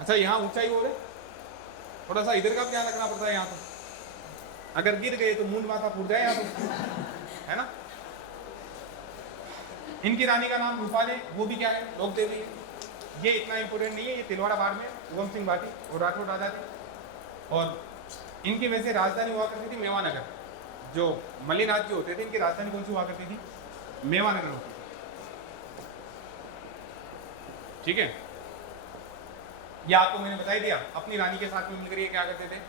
अच्छा, यहाँ ऊंचाई हो गई, थोड़ा सा इधर का ध्यान रखना पड़ता है। यहाँ तो अगर गिर गए तो मुंड माथा फूट जाए यहाँ तो, है ना? इनकी रानी का नाम रूपाले, वो भी क्या है? लोक देवी है। ये इतना इंपोर्टेंट नहीं है। ये तिलवाड़ा बाड़मेर, उगम सिंह भाटी और राठौड़ राजा थे। और इनकी वैसे राजधानी हुआ करती थी मेवानगर। जो मल्लिनाथ जी होते थे इनकी राजधानी कौन सी हुआ करती थी? मेवानगर होती थी। ठीक है, ये आपको मैंने बता ही दिया। अपनी रानी के साथ में मिलकर ये क्या करते थे?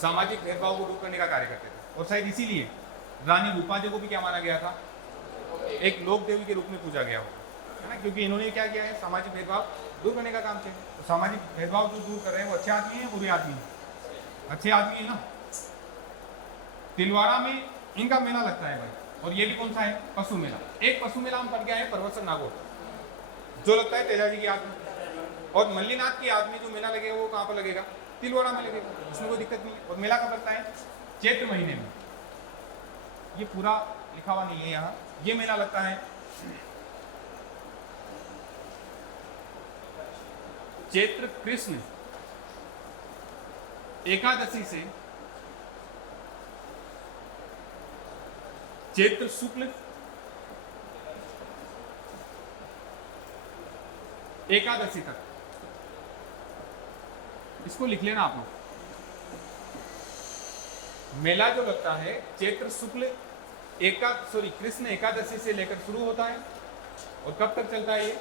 सामाजिक भेदभाव को दूर करने का कार्य करते थे। और शायद इसीलिए रानी रूपादेवी को भी क्या माना गया था? एक लोक देवी के रूप में पूजा गया होगा, है ना, क्योंकि इन्होंने क्या किया है? सामाजिक भेदभाव दूर करने का काम किया। तो सामाजिक भेदभाव जो दूर कर रहे हैं वो अच्छे आदमी है, बुरे आदमी है? अच्छे आदमी है ना। तिलवाड़ा में इनका मेला लगता है भाई, और ये भी कौन सा है? पशु मेला। एक पशु मेला हम पढ़ के आए परवत्सर नागौर, जो लगता है तेजाजी की याद में। और मल्लिनाथ की याद में जो मेला लगेगा वो कहाँ पर लगेगा? तिलवाड़ा में लगेगा, उसमें कोई दिक्कत नहीं है। और मेला कब लगता है? चैत्र महीने में। ये पूरा लिखा हुआ नहीं है यहाँ। ये मेला लगता है चैत्र कृष्ण एकादशी से चैत्र शुक्ल एकादशी तक। इसको लिख लेना आप लोग। मेला जो लगता है चैत्र शुक्ल कृष्ण एकादशी से लेकर शुरू होता है, और कब तक चलता है ये?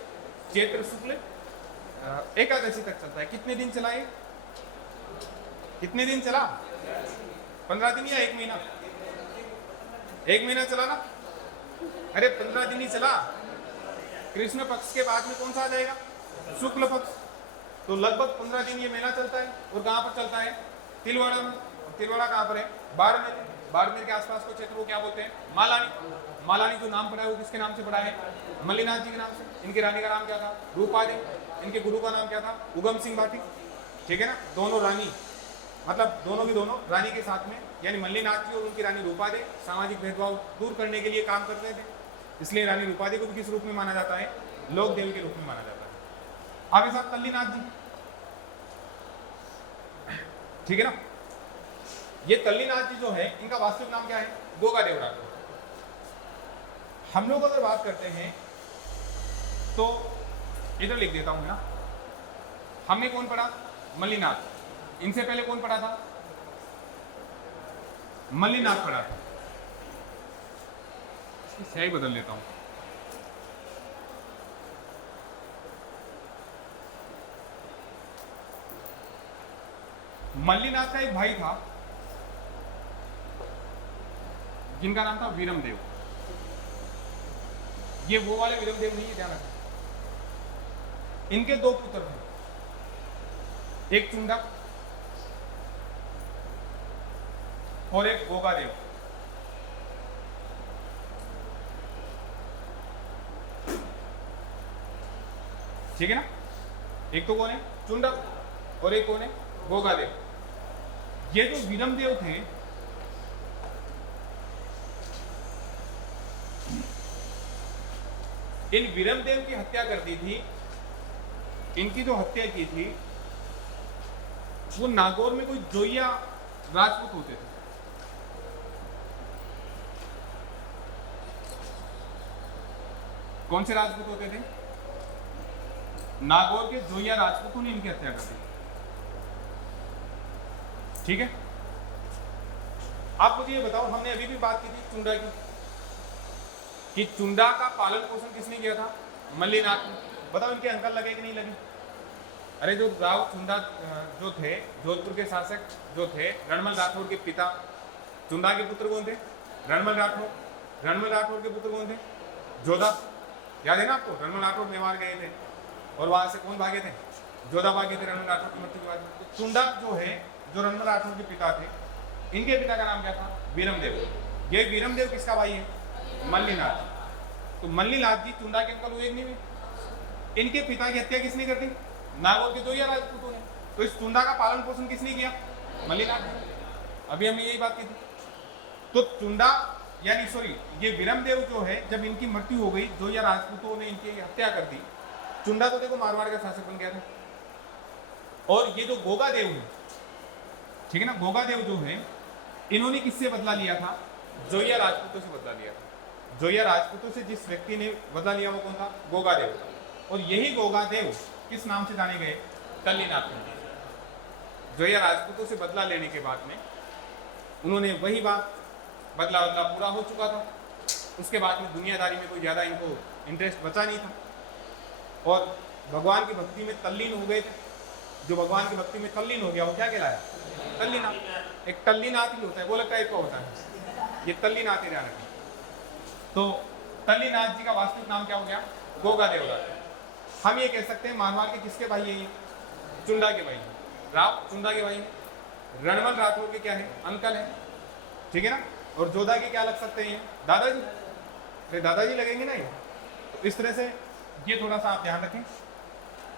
चैत्र शुक्ल एकादशी तक चलता है। कितने दिन चला ये? कितने दिन चला? 15 दिन या 1 महीना? 1 महीना चला ना? अरे 15 दिन ही चला। कृष्ण पक्ष के बाद में कौन सा आ जाएगा? शुक्ल पक्ष। तो लगभग 15 दिन ये मेला चलता है। और कहाँ पर चलता है? तिलवाड़ा में। तिलवाड़ा कहाँ पर है? बाड़मेर। बाड़मेर के आसपास को क्षेत्र को क्या बोलते हैं? मालानी। मालानी जो नाम पड़ा है वो किसके नाम से पड़ा है? मल्लिनाथ जी के नाम से। इनकी रानी का नाम क्या था? रूपादेवी। इनके गुरु का नाम क्या था? उगम सिंह भाटी। ठीक है ना। दोनों रानी, मतलब दोनों की दोनों रानी के साथ में, यानी मल्लिनाथ जी और उनकी रानी रूपादेवी सामाजिक भेदभाव दूर करने के लिए काम करते थे। इसलिए रानी रूपादेवी को भी किस रूप में माना जाता है? लोक देवी के रूप में माना जाता है। आगे साथ तल्लीनाथ जी। ठीक है ना। ये तल्लीनाथ जी जो है इनका वास्तविक नाम क्या है? गोगा देव राठौर। हम लोग अगर बात करते हैं तो इधर लिख देता हूं ना। हमने कौन पढ़ा? मल्लिनाथ। इनसे पहले कौन पढ़ा था? मल्लिनाथ पढ़ा था। इसकी स्याही बदल लेता हूं। मल्लिनाथ का एक भाई था जिनका नाम था वीरमदेव। ये वो वाले वीरमदेव नहीं है, ध्यान रखना। इनके 2 पुत्र थे, एक चुंडा और एक गोगादेव। ठीक है ना। एक तो कौन है? चुंडा, और एक कौन है? गोगादेव। ये जो वीरमदेव थे इन वीरमदेव की हत्या कर दी थी। इनकी जो हत्या की थी वो नागौर में कोई जोइया राजपूत होते थे। कौन से राजपूत होते थे? नागौर के जोइया राजपूतों ने इनकी हत्या कर दी। ठीक है। आप मुझे ये बताओ, हमने अभी भी बात की थी चुंडा की, कि चुंडा का पालन पोषण किसने किया था? मल्लिनाथ ने। बताओ इनके अंकल लगे कि नहीं लगे? अरे जो राव चुंडा जो थे, जोधपुर के शासक जो थे, रणमल राठौर के पिता, चुंडा के पुत्र कौन थे? रणमल राठौर। रणमल राठौर के पुत्र कौन थे? जोधा। याद है ना आपको? रणमल राठौर मेवाड़ गए थे और वहां से कौन भागे थे? जोधा भागे थे रणमल राठौर की मृत्यु के बाद। तो चुंडा जो है, जो रणमल राठौर के पिता थे, इनके पिता का नाम क्या था? वीरमदेव। ये वीरमदेव किसका भाई है? मल्लिनाथ। तो मल्लिनाथ जी चुंडा के अंकल हुए कि नहीं हुए? इनके पिता की हत्या किसने कर दी? नागौर के जोइया राजपूतों ने। तो इस चुंडा का पालन पोषण किसने किया? मल्लिनाथ ने। अभी हमने यही बात की थी। तो चुंडा यानी सॉरी ये वीरमदेव जो है, जब इनकी मृत्यु हो गई, जोइया राजपूतों ने इनकी हत्या कर दी। चुंडा तो देखो मारवाड़ का शासक बन गया था। और ये जो गोगादेव है, ठीक है ना, गोगादेव जो है, इन्होंने किससे बदला लिया था? जोइया राजपूतों से बदला लिया था। जोइया राजपूतों से जिस व्यक्ति ने बदला लिया वो कौन था? गोगादेव। और यही गोगादेव किस नाम से जाने गए? तल्लीनाथ। जोइया राजपूतों से बदला लेने के बाद में उन्होंने वही बात बदला बदला पूरा हो चुका था। उसके बाद में दुनियादारी में कोई ज़्यादा इनको इंटरेस्ट बचा नहीं था और भगवान की भक्ति में तल्लीन हो गए थे। जो भगवान की भक्ति में तल्लीन हो गया वो क्या कहलाया? तल्लीनाथ। एक तल्लीनाथ ही होता है, वो लगता है होता है, ये तल्लीनाथ ही रखी। तो तल्लीनाथ जी का वास्तविक नाम क्या हो गया? गोगा देवराज। हम ये कह सकते हैं मारवाड़ के किसके भाई है? ये चुंडा के भाई, राव चुंडा के भाई। रणमल राठौर के क्या है? अंकल है, ठीक है ना। और जोधा के क्या लग सकते हैं? दादाजी। तो दादाजी लगेंगे ना ये। तो इस तरह से ये थोड़ा सा आप ध्यान रखें।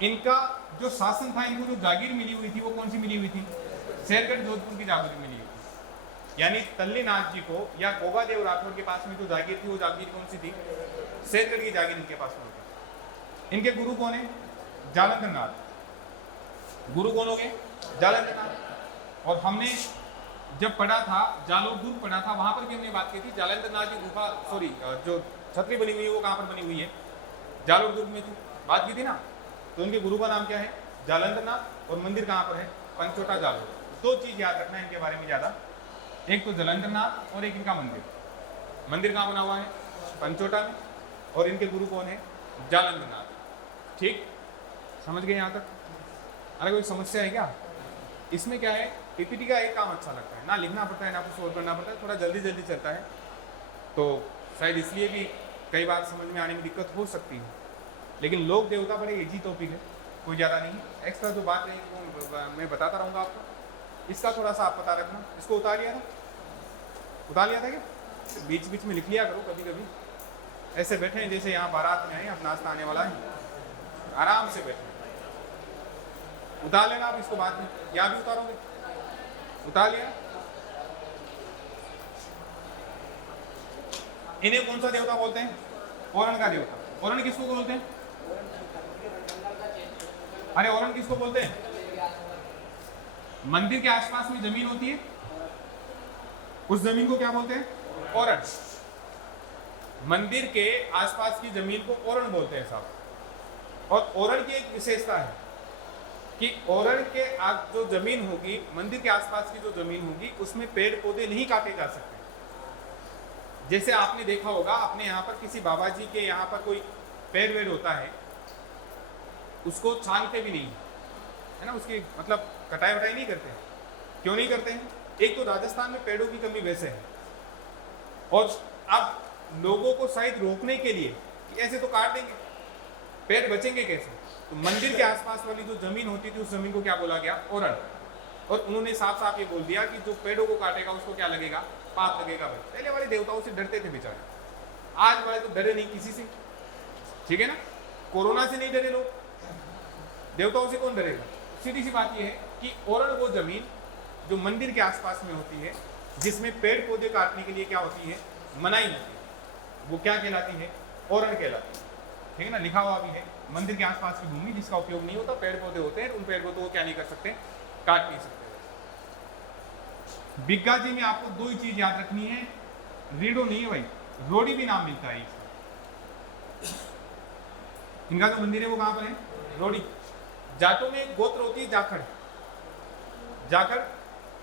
इनका जो शासन था, इनको जो जागीर मिली हुई थी वो कौन सी मिली हुई थी? शेरगढ़ जोधपुर की जागीर मिली हुई थी। यानी तल्लीनाथ जी को या गोगा देव राठौर के पास में जो जागीर थी वो जागीर कौन सी थी? शेरगढ़ की जागीर इनके पास में होती। इनके गुरु कौन है? जालंधर नाथ। गुरु कौन हो गए? जालंधर नाथ। और हमने जब पढ़ा था, जालोर दुर्ग पढ़ा था, वहां पर भी हमने बात की थी। जालंधर नाथ की गुफा, सॉरी, जो छतरी बनी हुई है वो कहाँ पर बनी हुई है? जालोर दुर्ग में थी, बात की थी ना। तो उनके गुरु का नाम क्या है? जालंधर नाथ। और मंदिर कहाँ पर है? पंचोटा जालोर। दो चीज याद रखना है इनके बारे में ज्यादा, एक तो जालंधर नाथ और एक इनका मंदिर। मंदिर कहाँ बना हुआ है? पंचोटा में। और इनके गुरु कौन है? जालंधर नाथ। ठीक, समझ गए यहाँ तक? अरे कोई समस्या है क्या इसमें? क्या है, पीपीटी का एक काम अच्छा लगता है, ना लिखना पड़ता है ना कुछ और करना पड़ता है, थोड़ा जल्दी जल्दी चलता है। तो शायद इसलिए भी कई बार समझ में आने में दिक्कत हो सकती है। लेकिन लोक देवता बड़े इजी टॉपिक है, कोई ज़्यादा नहीं है। एक्स्ट्रा जो बात है वो मैं बताता रहूँगा आपको। इसका थोड़ा सा आप पता रखना। इसको उतार लिया था? उतार लिया था क्या? बीच बीच में लिख लिया करो कभी कभी। ऐसे बैठे हैं जैसे यहाँ बारात में आए, अब नाश्ता आने वाला है, आराम से बैठे। उतार लेना आप इसको बाद में, या भी उतारोगे? उतार लिया। इन्हें कौन सा देवता बोलते हैं? औरण का देवता। औरण किसको बोलते हैं? अरे औरण किसको बोलते हैं? मंदिर के आसपास में जमीन होती है, उस जमीन को क्या बोलते हैं? औरण। मंदिर के आसपास की जमीन को औरण बोलते हैं साहब। और औरण की एक विशेषता है कि औरण के जो जमीन होगी, मंदिर के आसपास की जो जमीन होगी, उसमें पेड़ पौधे नहीं काटे जा सकते। जैसे आपने देखा होगा अपने यहाँ पर किसी बाबा जी के यहाँ पर कोई पेड़ वेड़ होता है, उसको छानते भी नहीं है ना, उसकी मतलब कटाई वटाई नहीं करते। क्यों नहीं करते हैं? एक तो राजस्थान में पेड़ों की कमी वैसे है, और अब लोगों को शायद रोकने के लिए कि ऐसे तो काट देंगे, पेड़ बचेंगे कैसे? तो मंदिर के आसपास वाली जो जमीन होती थी उस जमीन को क्या बोला गया? औरण। और उन्होंने साफ साफ ये बोल दिया कि जो पेड़ों को काटेगा उसको क्या लगेगा? पाप लगेगा। भाई पहले वाले देवताओं से डरते थे बेचारे, आज वाले तो डरे नहीं किसी से, ठीक है ना। कोरोना से नहीं डरे लोग, देवताओं से कौन डरेगा? सीधी सी बात यह है कि औरण वो जमीन जो मंदिर के आसपास में होती है, जिसमें पेड़ पौधे काटने के लिए क्या होती है? मनाही होती है, वो क्या कहलाती है? औरण कहलाती है, ठीक है ना। लिखा हुआ भी है, मंदिर के आसपास की भूमि जिसका उपयोग नहीं होता, पेड़ पौधे होते हैं, उन पेड़ पौधों को क्या नहीं कर सकते? काट नहीं सकते। बिग्गा जी में आपको दो ही चीज याद रखनी है, रीडो नहीं है भाई, रोडी भी नाम मिलता है इनका। जो मंदिर है वो कहां पर है? रोडी। जाटों में एक गोत्र होती है जाखड़। जाखड़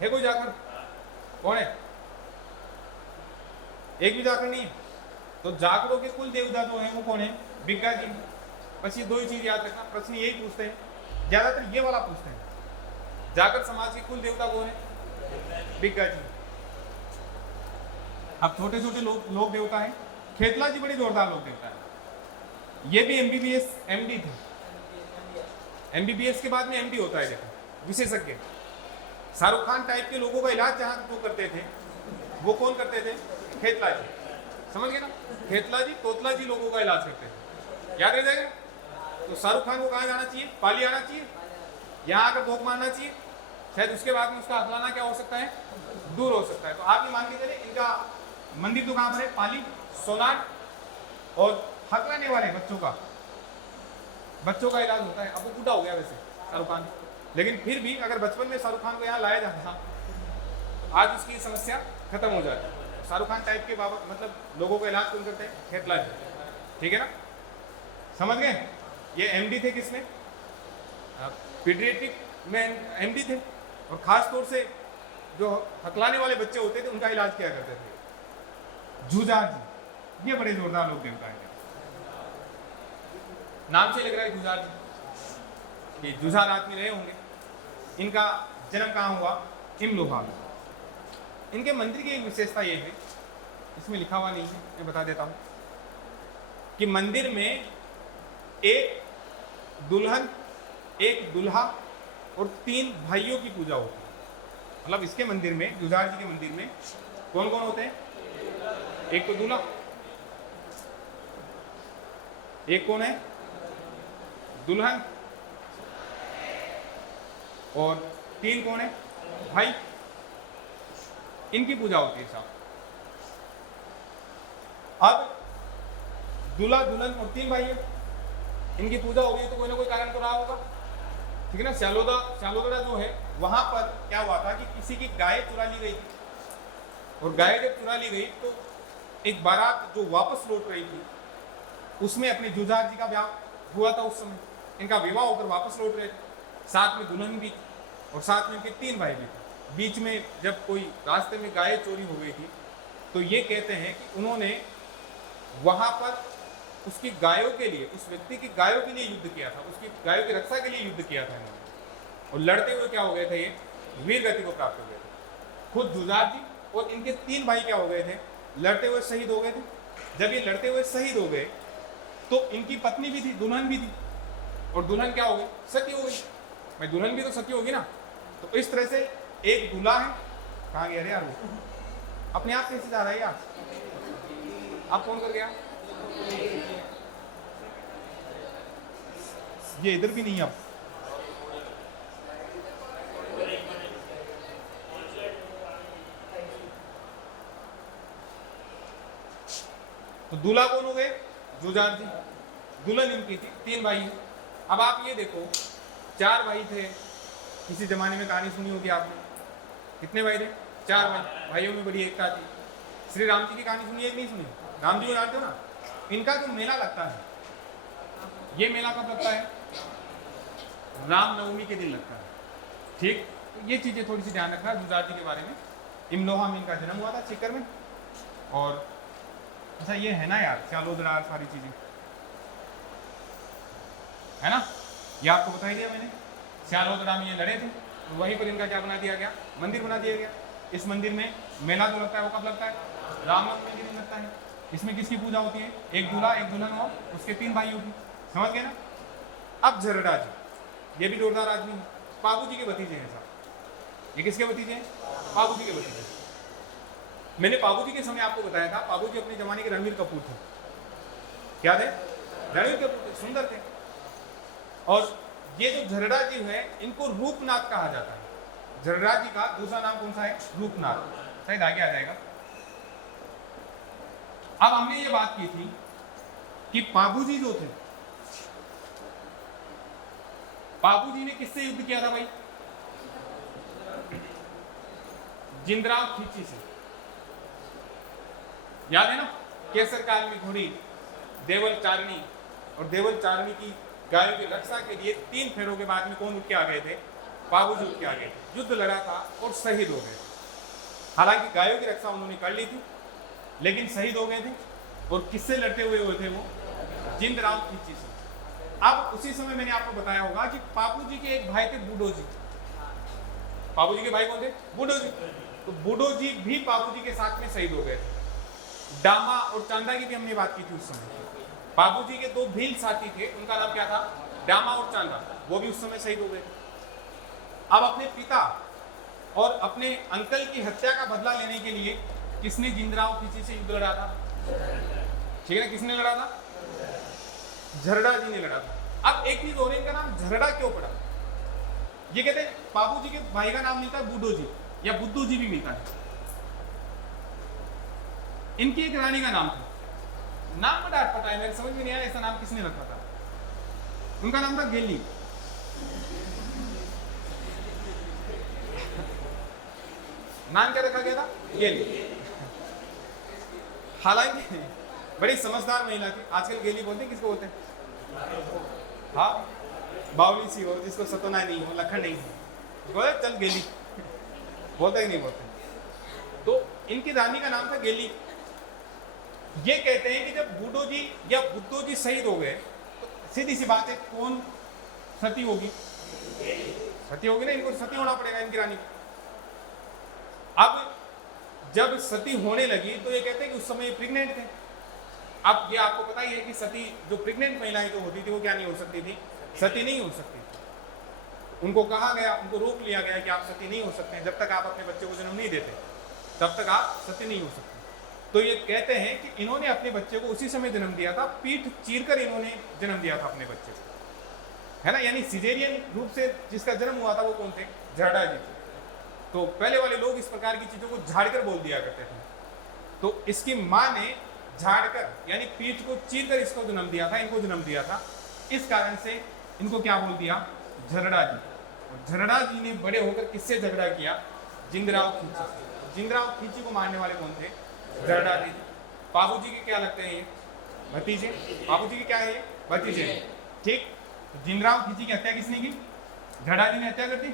है कोई? जाखड़ कौन है? एक भी जाखड़ नहीं है। तो जाखड़ों के कुल देवता जो है वो कौन है? बिग्गा जी। बस ये दो ही चीज याद रखना, प्रश्न यही पूछते हैं ज्यादातर, ये वाला पूछते हैं। जाखड़ समाज के कुल देवता कौन है? बिग्गा जी। अब छोटे छोटे लोग देवता है। खेतला जी बड़े जोरदार लोग देवता है, ये भी एमबीबीएस एमडी थे। एमबीबीएस के बाद में एमडी होता है, देखो, विशेषज्ञ। शाहरुख खान टाइप के लोगों का इलाज जहां जो करते थे वो कौन करते थे? खेतला जी। समझ गए ना? खेतला जी, तोतला जी लोगों का इलाज करते थे, याद रह जाएगा। तो शाहरुख खान को कहाँ जाना चाहिए? पाली आना चाहिए, यहाँ आकर भोग मारना चाहिए, शायद उसके बाद में उसका हकलाना क्या हो सकता है? दूर हो सकता है। तो आप ये मान के चले, इनका मंदिर तो कहाँ पर है? पाली, सोनार। और हकलाने वाले बच्चों का इलाज होता है। अब वो बूढ़ा हो गया वैसे शाहरुख खान, लेकिन फिर भी अगर बचपन में शाहरुख खान को यहाँ लाया जाता आज उसकी समस्या खत्म हो जाती। शाहरुख खान टाइप के बाबा मतलब लोगों का इलाज कौन करते हैं? खेतला जी, ठीक है ना। समझ गए? ये एमडी थे किसमें? पीडियाट्रिक में एमडी थे, और खास तौर से जो हकलाने वाले बच्चे होते थे उनका इलाज किया करते थे। जुझार जी, ये बड़े जोरदार लोक देवता है, नाम से लग रहा है जुझार जी, ये जुझार आदमी रहे होंगे। इनका जन्म कहाँ हुआ? इमलोहा में। इनके मंदिर की एक विशेषता ये है, इसमें लिखा हुआ नहीं है, मैं बता देता हूं कि मंदिर में एक दुल्हन, एक दूल्हा और 3 भाइयों की पूजा होती है। मतलब इसके मंदिर में, जुझार जी के मंदिर में कौन कौन होते हैं? एक तो दूल्हा, एक कौन है? दुल्हन, और 3 कौन है? भाई। इनकी पूजा होती है साहब। अब दूल्हा, दुल्हन और 3 भाई है, इनकी पूजा हो गई तो कोई ना कोई कारण तो रहा होगा, ठीक है ना। श्यालोदरा जो है वहां पर क्या हुआ था कि किसी की गाय चुरा ली गई थी, और गाय जब चुरा ली गई तो एक बारात जो वापस लौट रही थी उसमें अपने जुझार जी का ब्याह हुआ था। उस समय इनका विवाह होकर वापस लौट रहे थे, साथ में दुल्हन भी और साथ में इनके 3 भाई भी थे। बीच में जब कोई रास्ते में गाय चोरी हो गई थी तो ये कहते हैं कि उन्होंने वहां पर उसकी गायों के लिए, उस व्यक्ति की गायों के लिए युद्ध किया था, उसकी गायों की रक्षा के लिए युद्ध किया था इन्होंने, और लड़ते हुए क्या हो गए थे? ये वीर गति को प्राप्त हो गए थे। खुद जुझार जी और इनके 3 भाई क्या हो गए थे? लड़ते हुए शहीद हो गए थे। जब ये लड़ते हुए शहीद हो गए तो इनकी पत्नी भी थी, दुल्हन भी थी, और दुल्हन क्या हो गई? सती हो गई। भाई दुल्हन भी तो सती होगी ना। तो इस तरह से एक दूल्हा है, कहाँ गया रे यार वो? अपने आप कैसे जा रहा है यार? आप कौन कर गया? ये इधर भी नहीं है। अब तो दूल्हा कौन हो गए? जुझार जी। दुल्हन इनकी थी, 3 भाई हैं। अब आप ये देखो, 4 भाई थे, किसी जमाने में कहानी सुनी होगी आपने। कितने भाई थे? 4 भाई, भाइयों में बड़ी एकता थी। श्री राम जी की कहानी सुनी है कि नहीं सुनी? राम जी को जानते हो ना? इनका जो मेला लगता है, ये मेला कब लगता है? रामनवमी के दिन लगता है, ठीक। तो ये चीजें थोड़ी सी ध्यान रखना जुझार जी के बारे में। इमलोहा में इनका जन्म हुआ था, सीकर में। और अच्छा ये है ना यार, श्यालोदरा, सारी चीजें है ना, ये आपको बता ही दिया मैंने। श्यालोदरा में ये लड़े थे, तो वहीं पर इनका क्या बना दिया गया? मंदिर बना दिया गया। इस मंदिर में मेला जो लगता है वो कब लगता है? रामनवमी के दिन लगता है। इसमें किसकी पूजा होती है? एक दूल्हा, एक दुल्हन और उसके 3 भाइयों की। समझ गए ना? अब झरड़ा जी, ये भी जोरदार आदमी है, बाबू जी के भतीजे हैं साहब। ये किसके भतीजे हैं? बाबू जी के भतीजे। मैंने बाबू जी के समय आपको बताया था, बाबू जी अपने जमाने के रणवीर कपूर थे। क्या थे? रणवीर कपूर थे, सुंदर थे। और ये जो झरड़ा जी है, इनको रूपनाथ कहा जाता है। झरड़ा जी का दूसरा नाम कौन सा है? रूपनाथ। शायद आगे आ जाएगा। अब हमने ये बात की थी कि बाबू जी जो थे, बाबू जी ने किससे युद्ध किया था भाई? जिंदराव खींची से। याद है ना? केसर काल में घोड़ी देवल चारणी, और देवल चारणी की गायों की रक्षा के लिए 3 फेरों के बाद में कौन उठ के आ गए थे? बाबू जी उठ के आ गए। युद्ध लड़ा था और शहीद हो गए। हालांकि गायों की रक्षा उन्होंने कर ली थी, लेकिन शहीद हो गए थे। और किससे लड़ते हुए थे वो? जिंदराव खींची से। अब उसी समय मैंने आपको बताया होगा कि बाबू जी के एक भाई थे बूढ़ो जी। बाबू जी के भाई कौन थे? बूढ़ो जी। तो बूढ़ो जी भी बाबू जी के साथ में शहीद हो गए थे। डामा और चांदा की भी हमने बात की थी उस समय। बाबू जी के 2 भील साथी थे, उनका नाम क्या था? डामा और चांदा। वो भी उस समय शहीद हो गए। अब अपने पिता और अपने अंकल की हत्या का बदला लेने के लिए किसने जिंदराव खींची से युद्ध लड़ा था? ठीक है ना, किसने लड़ा था? झरड़ा जी ने लड़ा था। अब एक चीज और, इनका नाम झरड़ा क्यों पड़ा? ये कहते हैं बाबू जी के भाई का नाम मिलता है बूढ़ो जी, या बुद्धू जी भी मिलता है। इनकी एक रानी का नाम था, नाम बड़ा अटपटा है, मेरे समझ में नहीं आया ऐसा नाम किसने रखा था। उनका नाम था गेली। नाम क्या रखा गया था? गेली। हालांकि बड़ी समझदार महिला थी। आजकल गेली बोलते हैं, किसको बोलते हैं? हाँ, बावली सी हो, जिसको सतना नहीं हो, लखन नहीं हो, बोले चल गेली, बोलते कि नहीं बोलते। तो इनकी रानी का नाम था गेली। ये कहते हैं कि जब बूढ़ो जी या बुद्धो जी शहीद हो गए तो सीधी सी बात है कौन सती होगी? सती होगी ना, इनको सती होना पड़ेगा इनकी रानी को। अब जब सती होने लगी तो ये कहते हैं कि उस समय प्रेग्नेंट थे। अब ये आपको पता ही है कि सती जो प्रेग्नेंट महिलाएं जो होती थी वो क्या नहीं हो सकती थी? सती नहीं हो सकती थी। उनको कहा गया, उनको रोक लिया गया कि आप सती नहीं हो सकते, जब तक आप अपने बच्चे को जन्म नहीं देते तब तक आप सती नहीं हो सकते। तो ये कहते हैं कि इन्होंने अपने बच्चे को उसी समय जन्म दिया था, पीठ चीरकर इन्होंने जन्म दिया था अपने बच्चे को, है ना। यानी सिजेरियन रूप से जिसका जन्म हुआ था वो कौन थे? झरडा जी थे। तो पहले वाले लोग इस प्रकार की चीजों को झाड़कर बोल दिया करते थे। तो इसकी माँ ने झाड़कर यानी पीठ को चीरकर इसको जन्म दिया था, इनको जन्म दिया था। इस कारण से इनको क्या बोल दिया? झरडा जी। और झरडा जी ने बड़े होकर किससे झगड़ा किया? जिंगराव खींची से। जिंगराव खींची को मारने वाले कौन थे? झरडा जी। बाबूजी के क्या लगते हैं? ये भतीजे। बाबूजी के क्या है? ये भतीजे। ठीक। तो जिंगराव खींची की हत्या किसने की? झरडा जी ने हत्या कर दी।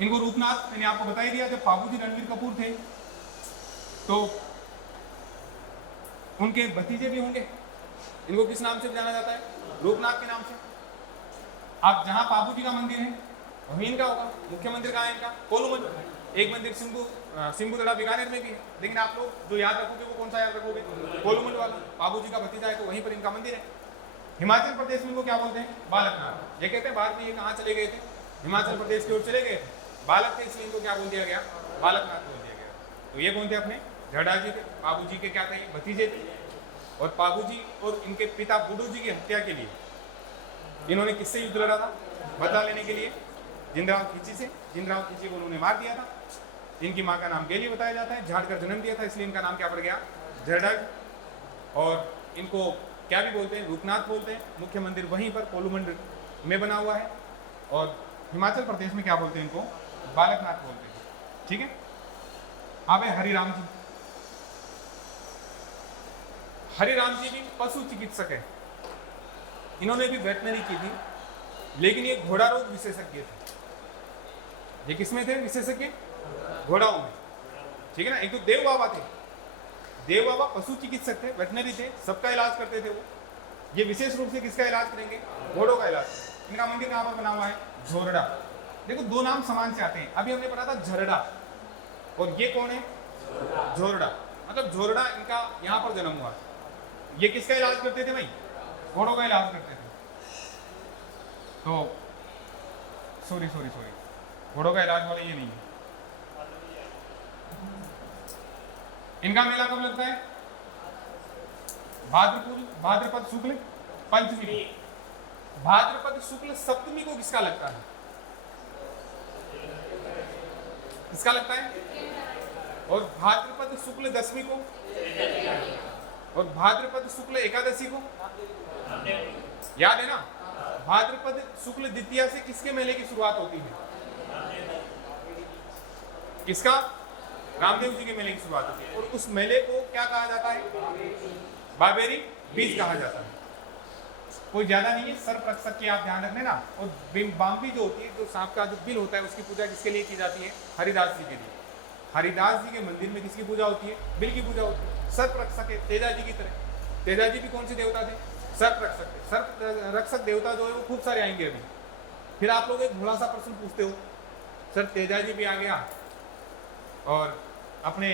इनको रूपनाथ मैंने आपको बता ही दिया, जब बाबूजी रणवीर कपूर थे तो उनके भतीजे भी होंगे। इनको किस नाम से जाना जाता है? रूपनाथ के नाम से। अब जहां बाबूजी का मंदिर है वहीं इनका होगा। मुख्य मंदिर कहाँ है इनका? कोलूमन। एक मंदिर सिंबुदड़ा बीकानेर में भी है, लेकिन आप लोग जो याद रखोगे वो कौन सा याद रखोगे? कोलूमन वाला। बाबूजी का भतीजा है तो वहीं पर इनका मंदिर है। हिमाचल प्रदेश में इनको क्या बोलते हैं? बालकनाथ। ये कहते हैं बाद में ये कहाँ चले गए थे? हिमाचल प्रदेश की ओर चले गए थे, बालक थे इसलिए इनको क्या बोल दिया गया? बालकनाथ बोल दिया गया। तो ये कौन थे? अपने झरडा जी थे। बाबूजी के क्या थे? भतीजे थे। और बाबूजी और इनके पिता बुड्ढू जी की हत्या के लिए इन्होंने किससे युद्ध लड़ा था? बदला लेने के लिए जिंद्राव खींची से। जिंद्राव खींची को उन्होंने मार दिया था। इनकी माँ का नाम गेली बताया जाता है, झाड़ कर जन्म दिया था, इसलिए इनका नाम क्या पड़ गया? झरडा। और इनको क्या भी बोलते हैं? रूपनाथ बोलते हैं। मुख्य मंदिर वहीं पर कोलूमंड में बना हुआ है। और हिमाचल प्रदेश में क्या बोलते हैं? इनको बालकनाथ बोलते हैं। ठीक है। अब है हरिराम जी। हरिराम जी भी पशु चिकित्सक है। इन्होंने भी वेटनरी की थी, लेकिन ये घोड़ा रोग विशेषज्ञ थे। ये किसमें थे विशेषज्ञ? घोड़ाओं में। ठीक है ना। एक तो देव बाबा थे। देव बाबा पशु चिकित्सक थे, वेटनरी थे, सबका इलाज करते थे वो। ये विशेष रूप से किसका इलाज करेंगे? घोड़ों का इलाज। इनका मंदिर कहाँ पर बना हुआ है? झोरडा। देखो दो नाम समान से आते हैं। अभी हमने पढ़ा था झरडा, और ये कौन है? झोरडा। मतलब झोरडा इनका यहाँ पर जन्म हुआ। ये किसका इलाज करते थे भाई? घोड़ों का इलाज करते थे। तो सॉरी घोड़ों का इलाज वाले ये नहीं है। इनका मेला कब लगता है? भाद्रपद शुक्ल पंचमी। भाद्रपद शुक्ल सप्तमी को किसका लगता है? किसका लगता है? और भाद्रपद शुक्ल दशमी को, और भाद्रपद शुक्ल एकादशी को याद है ना? भाद्रपद शुक्ल द्वितीया से किसके मेले की शुरुआत होती है? किसका? रामदेव जी के मेले की शुरुआत होती है। और उस मेले को क्या कहा जाता है? बाबेरी बीज कहा जाता है। कोई ज्यादा नहीं है, सर्प रख सकते आप ध्यान रखने ना। और बाम्बी जो होती है, जो सांप का जो बिल होता है, उसकी पूजा किसके लिए की जाती है? हरिदास जी के लिए। हरिदास जी के मंदिर में किसकी पूजा होती है? बिल की पूजा होती है। सर्प रख सके तेजा जी की तरह। तेजा जी भी कौन से देवता थे? सर्प रख सकते। सर्प रक्षक देवता जो है वो खूब सारे आएंगे अभी। फिर आप लोग एक भोला सा प्रश्न पूछते हो, सर तेजा जी भी आ गया और अपने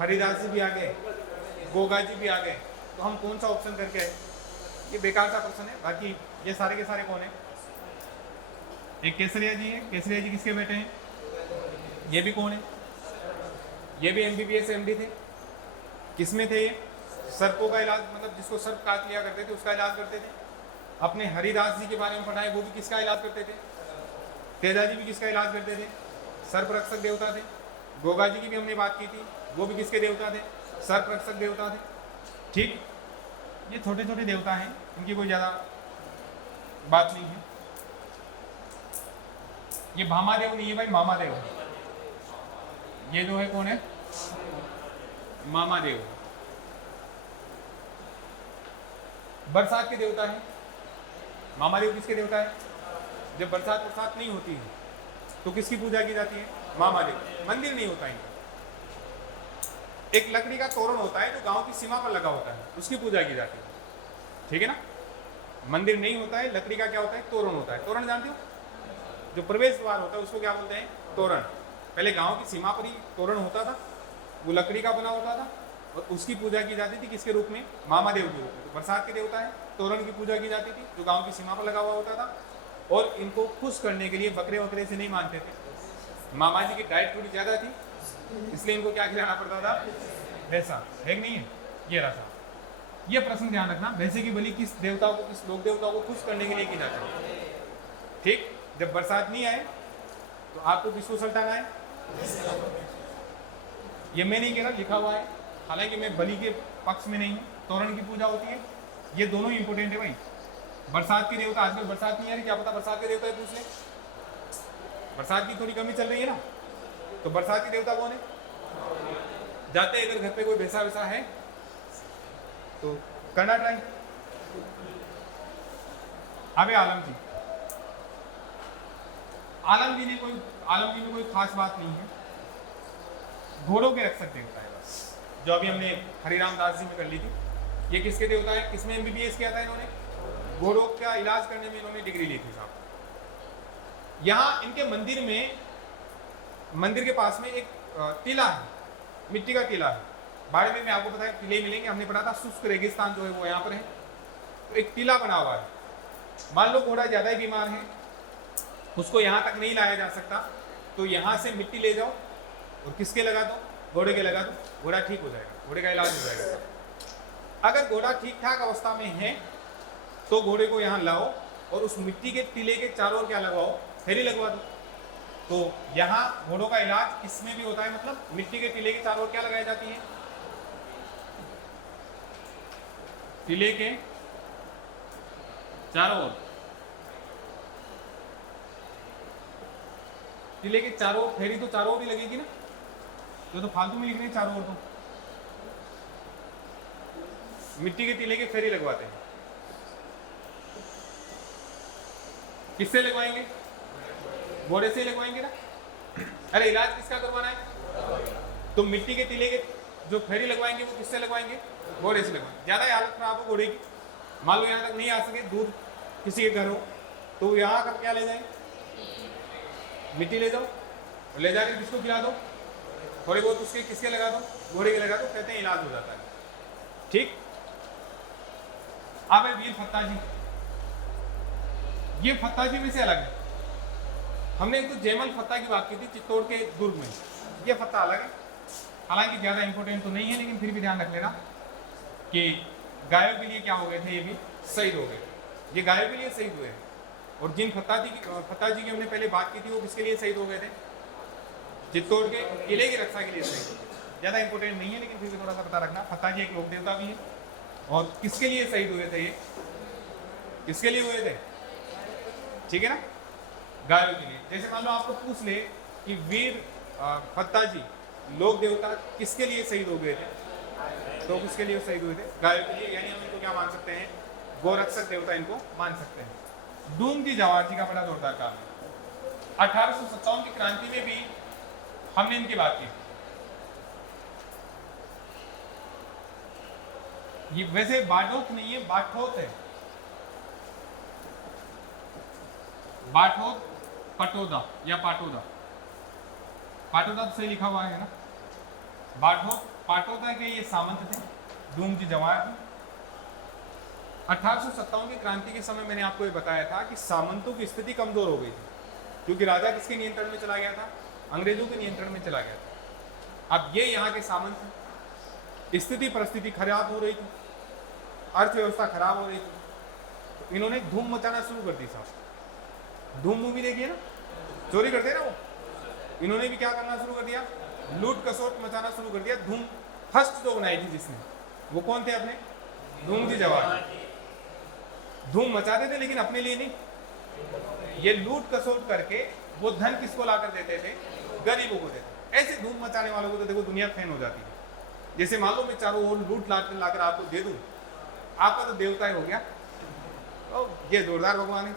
हरिदास जी भी आ गए, गोगा जी भी आ गए, तो हम कौन सा ऑप्शन करके आए? ये बेकार सा प्रश्न है। बाकी ये सारे के सारे कौन है? एक केसरिया जी है। केसरिया जी किसके बेटे हैं? ये भी कौन है? ये भी MBBS MD थे। किसमें थे ये? सर्पों का इलाज, मतलब जिसको सर्प काट लिया करते थे उसका इलाज करते थे। अपने हरिदास जी के बारे में पढ़ाए, वो भी किसका इलाज करते थे? तेजा जी भी किसका इलाज करते थे? सर्प रक्षक देवता थे। गोगा जी की भी हमने बात की थी, वो भी किसके देवता थे? सर्प रक्षक देवता थे। ठीक। ये छोटे छोटे देवता हैं, इनकी कोई ज्यादा बात नहीं है। ये भामादेव नहीं है भाई, मामादेव। ये जो है कौन है? मामादेव। बरसात के देवता है। मामादेव किसके देवता है? जब बरसात नहीं होती है तो किसकी पूजा की जाती है? मामादेव। मंदिर नहीं होता इनका। एक लकड़ी का तोरण होता है जो गांव की सीमा पर लगा होता है, उसकी पूजा की जाती है, ठीक है ना। मंदिर नहीं होता है, लकड़ी का क्या होता है, तोरण होता है। तोरण जानते हो, जो प्रवेश द्वार होता है उसको क्या बोलते हैं, तोरण। पहले गांव की सीमा पर ही तोरण होता था, वो लकड़ी का बना होता था और उसकी पूजा की जाती थी किसके रूप में, मामादेव के रूप में। तो बरसात के देवता है, तोरण की पूजा की जाती थी जो गांव की सीमा पर लगा हुआ होता था। और इनको खुश करने के लिए बकरे वकरे से नहीं मानते थे, मामा जी की डाइट थोड़ी ज्यादा थी, इसलिए इनको क्या खिलाना पड़ता था, भैंसा है कि नहीं है। ये रहा था, ये प्रश्न ध्यान रखना, भैंसे की बलि किस देवता को, किस लोक देवता को खुश करने के लिए की जाती है। ठीक, जब बरसात नहीं आए तो आपको किसको सल्टाना है, ये मैं नहीं कह रहा, लिखा हुआ है, हालांकि मैं बलि के पक्ष में नहीं हूँ। तोरण की पूजा होती है, ये दोनों ही इंपोर्टेंट है भाई। बरसात के देवता, आजकल बरसात नहीं आ रही, क्या पता बरसात के देवता है, पूछ ले, बरसात की थोड़ी कमी चल रही है ना, तो बरसात के देवता कौन है। जाते अगर घर पे कोई भैंसा वैसा है तो करना ट्राई। अबे आलम जी, आलम जी में कोई खास बात नहीं है, घोड़ों के रक्षक देवता है बस, जो अभी हमने हरिराम दास जी में कर ली थी। ये किसके देवता है, किसमें एमबीबीएस किया था इन्होंने, घोड़ों का इलाज करने में इन्होंने डिग्री ली थी साहब। यहाँ इनके मंदिर में, मंदिर के पास में एक टीला है, मिट्टी का टीला है। बाड़मेर में आपको पता है टीले मिलेंगे, हमने पढ़ा था, शुष्क रेगिस्तान जो है वो यहाँ पर है। तो एक टीला बना हुआ है, मान लो घोड़ा ज्यादा ही बीमार है, उसको यहाँ तक नहीं लाया जा सकता, तो यहाँ से मिट्टी ले जाओ और किसके लगा दो, घोड़े के लगा दो, घोड़ा ठीक हो जाएगा, घोड़े का इलाज हो जाएगा। अगर घोड़ा ठीक ठाक अवस्था में है तो घोड़े को यहाँ लाओ और उस मिट्टी के टीले के चारों ओर क्या लगवाओ, फेरी लगवा दो। तो यहाँ घोड़ों का इलाज किसमें भी होता है, मतलब मिट्टी के टीले के चारों ओर क्या लगाई जाती है, टीले के चारों ओर, टीले के चारों ओर फेरी तो चारों ओर ही लगेगी ना, तो फालतू में लिख रहे हैं चारों ओर, तो मिट्टी के टीले के फेरी लगवाते हैं। किससे लगवाएंगे, घोड़े से लगवाएंगे ना। अरे इलाज किसका करवाना है, तो मिट्टी के टीले के जो फेरी लगवाएंगे वो किससे लगवाएंगे, घोड़े से लगवाएंगे। ज्यादा हालत खराब हो घोड़े की, मान लो यहाँ तक नहीं आ सके, दूर किसी के घर हो, तो यहाँ का क्या ले जाए, मिट्टी ले जाओ और ले जाके किसको खिला दो, थोड़े बहुत उसके किसके लगा दो, घोड़े के लगा दो, कहते हैं इलाज हो जाता है। ठीक, अब है वीर फत्ता जी। ये फत्ता जी में से अलग है, हमने एक तो जयमल फत्ता की बात की थी चित्तौड़ के दुर्ग में, ये फत्ता अलग है, हालांकि ज्यादा इंपॉर्टेंट तो नहीं है, लेकिन फिर भी ध्यान रख लेना कि गायों के लिए क्या हो गए थे, ये भी शहीद हो गए, ये गायों के लिए शहीद हुए हैं। और जिन फत्ता जी की हमने पहले बात की थी वो किसके लिए शहीद हो गए थे, चित्तौड़ के किले की रक्षा के लिए शहीद हो गए। ज्यादा इंपॉर्टेंट नहीं है, लेकिन फिर भी थोड़ा सा पता रखना, फत्ता जी एक लोक देवता भी है। और किसके लिए शहीद हुए थे, ये किसके लिए हुए थे, ठीक है ना, गायों के लिए। जैसे मान लो आपको पूछ ले कि वीर फत्ता जी लोक देवता किसके लिए शहीद हो गए थे, तो किसके लिए शहीद हुए थे, गायों के लिए, यानी हम इनको क्या मान सकते हैं, गोरक्षक देवता इनको मान सकते हैं। डूम जी जवाहर जी का बड़ा जोरदार काम है। 1857 की क्रांति में भी हमने इनकी बात की। ये वैसे बाटोत नहीं है, बाठोत है, बाठोत पटोदा या पाटोदा, पाटोदा तो सही लिखा हुआ है ना, बाठोत पाटोदा के ये सामंत थे, डूम जी जवाहर। 1857 की क्रांति के समय मैंने आपको ये बताया था कि सामंतों की स्थिति कमजोर हो गई थी, क्योंकि राजा किसके नियंत्रण में चला गया था, अंग्रेजों के नियंत्रण में चला गया था। अब ये यहाँ के सामंत थे, स्थिति परिस्थिति खराब हो रही थी, अर्थव्यवस्था खराब हो रही थी, तो इन्होंने धूम मचाना शुरू कर दी साहब। धूम मूवी देखिए ना, चोरी करते ना वो, इन्होंने भी क्या करना शुरू कर दिया, लूट कसोट मचाना शुरू कर दिया। धूम फर्स्ट जो बनाई थी जिसने, वो कौन थे, अपने डूम जी जवाहर। धूम मचाते थे लेकिन अपने लिए नहीं, ये लूट कसोट करके वो धन किसको लाकर देते थे, गरीबों को देते। ऐसे धूम मचाने वालों को तो देखो दुनिया फैन हो जाती है। जैसे मान लो मैं चारों ओर लूट लाकर आपको दे दूं, आपका तो देवता ही हो गया, तो ये जोरदार भगवान है।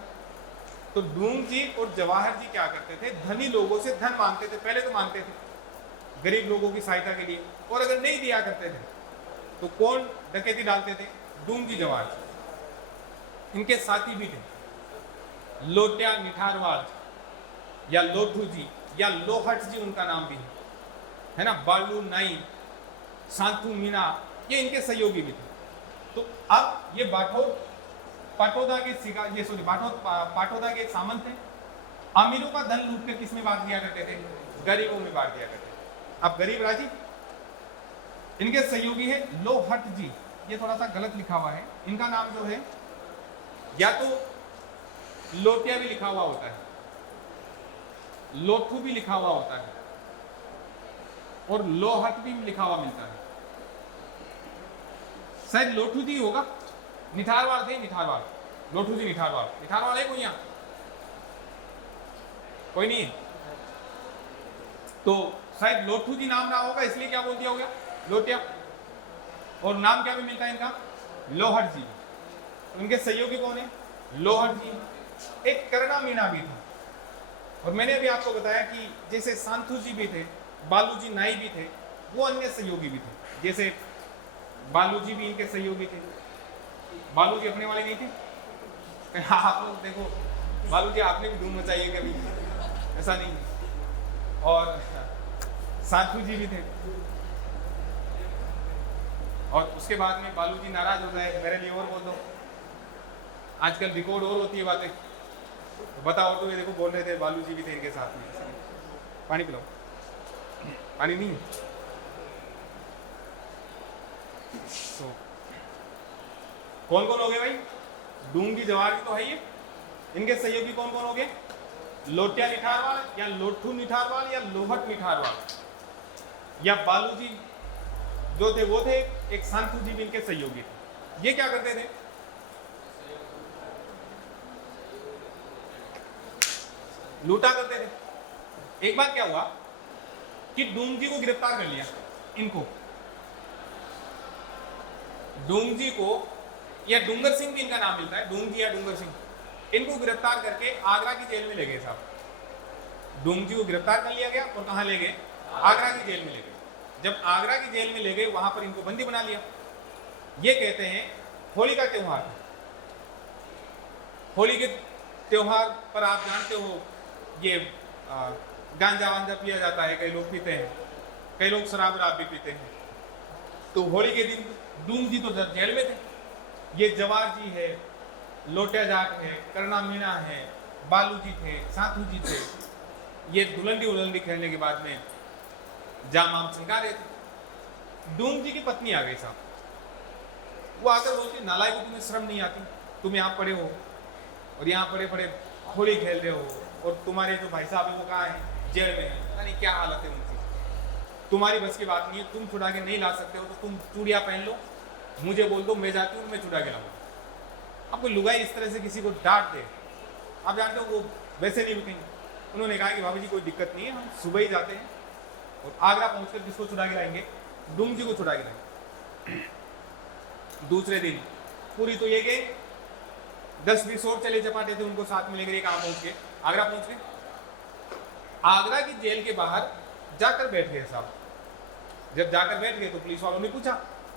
तो डूम जी और जवाहर जी क्या करते थे, धनी लोगों से धन मांगते थे, पहले तो मांगते थे, गरीब लोगों की सहायता के लिए। और अगर नहीं दिया करते थे तो कौन डकैती डालते थे? डूंगी जवार, इनके साथी भी थे, लोट्या निठारवाल या लोठू जी या लोहट जी उनका नाम भी है ना, बालू नाई, सांतू मीना, ये इनके सहयोगी भी थे। तो अब ये पाटोदा के पाटोदा के सामंत थे। अमीरों का धन लूट कर किसमें बांट दिया करते थे? गरीबों में बांट दिया करते थे। अब गरीब राजी, इनके सहयोगी है लोहट जी, ये थोड़ा सा गलत लिखा हुआ है, इनका नाम जो है या तो लोटिया भी लिखा हुआ होता है, लोठू भी लिखा हुआ होता है और लोहट भी लिखा हुआ मिलता है। शायद लोठू जी होगा, निठारवाल थे, निठारवाल, लोठू जी निठारवाल। निठारवाल है कोई यहाँ? कोई नहीं है? तो शायद लोठू जी नाम ना होगा, इसलिए क्या बोल दिया हो गया? लोटिया। और नाम क्या भी मिलता है इनका? लोहट जी। उनके सहयोगी कौन है? लोहट जी। एक करना मीना भी था। और मैंने अभी आपको बताया कि जैसे सांथू जी भी थे, बालू जी नाई भी थे, वो अन्य सहयोगी भी थे। जैसे बालू जी भी इनके सहयोगी थे। बालू जी अपने वाले नहीं थे? आप लोग देखो, बालू जी आपने भी धूम मचाई है कभी, ऐसा नहीं। और सांथू जी भी थे। और उसके बाद में बालू जी नाराज हो जाए, मेरे लिए और बोल दो, आजकल रिकॉर्ड और होती है बातें, तो बताओ। तो ये देखो बोल रहे थे बालू जी भी थे इनके साथ में। पानी पिलाओ, पानी नहीं है तो कौन कौन हो गए भाई? डूंगी जवार की तो है ये। इनके सहयोगी कौन कौन हो गए? लोटिया निठारवाल या लोठू निठारवाल या लोहट निठारवाल या बालू जी जो थे वो थे, एक सांथू जी भी इनके सहयोगी थे। ये क्या करते थे? लूटा करते थे। एक बार क्या हुआ कि डूंगी को गिरफ्तार कर लिया इनको, डूंगी को, या डूंगर सिंह भी इनका नाम मिलता है, डूंगी या डूंगर सिंह, इनको गिरफ्तार करके आगरा की जेल में ले गए साहब। डूंगी को गिरफ्तार कर लिया गया और कहां ले गए? आगरा की जेल में ले गए। जब आगरा की जेल में ले गए, वहां पर इनको बंदी बना लिया। ये कहते हैं होली का त्योहार। होली के त्योहार पर आप जानते हो ये गांजा वांजा पिया जाता है, कई लोग पीते हैं, कई लोग शराब वराब भी पीते हैं। तो होली के दिन डूंग जी तो जेल में थे, ये जवार जी है, लोटिया जाट है, करना मीना है, बालू जी थे, साथू जी थे। ये दुलंडी उलंडी खेलने के बाद में जाम आम चमका रहे थे। डूंग जी की पत्नी आ गई साहब, वो आकर बोलती, नालायक को तुम्हें शर्म नहीं आती? तुम यहाँ पड़े हो और यहाँ पड़े पड़े होली खेल रहे हो, और तुम्हारे जो भाई साहब है वो कहाँ है? जेल में है। पता नहीं क्या हालत है उनकी। तुम्हारी बस की बात नहीं है, तुम छुड़ा के नहीं ला सकते हो तो तुम चूड़ियाँ पहन लो, मुझे बोल दो, मैं जाती हूँ, मैं छुड़ा के लाऊंगा। अब कोई लुगाई इस तरह से किसी को डांट दे, आप जानते हो वो वैसे नहीं रुकेंगे। उन्होंने कहा कि भाभी जी कोई दिक्कत नहीं है, हम सुबह ही जाते हैं और आगरा पहुंचकर किसको छुड़ा के लाएंगे? डूंग जी को छुड़ा के लाएंगे। दूसरे दिन पूरी तो ये गए, 10-20 और चले चपाटे थे, उनको साथ में लेकर कहाँ पहुंच गए? आगरा पहुंच गए। आगरा की जेल के बाहर जाकर बैठ गए साहब। जब जाकर बैठ गए तो पुलिस वालों ने पूछा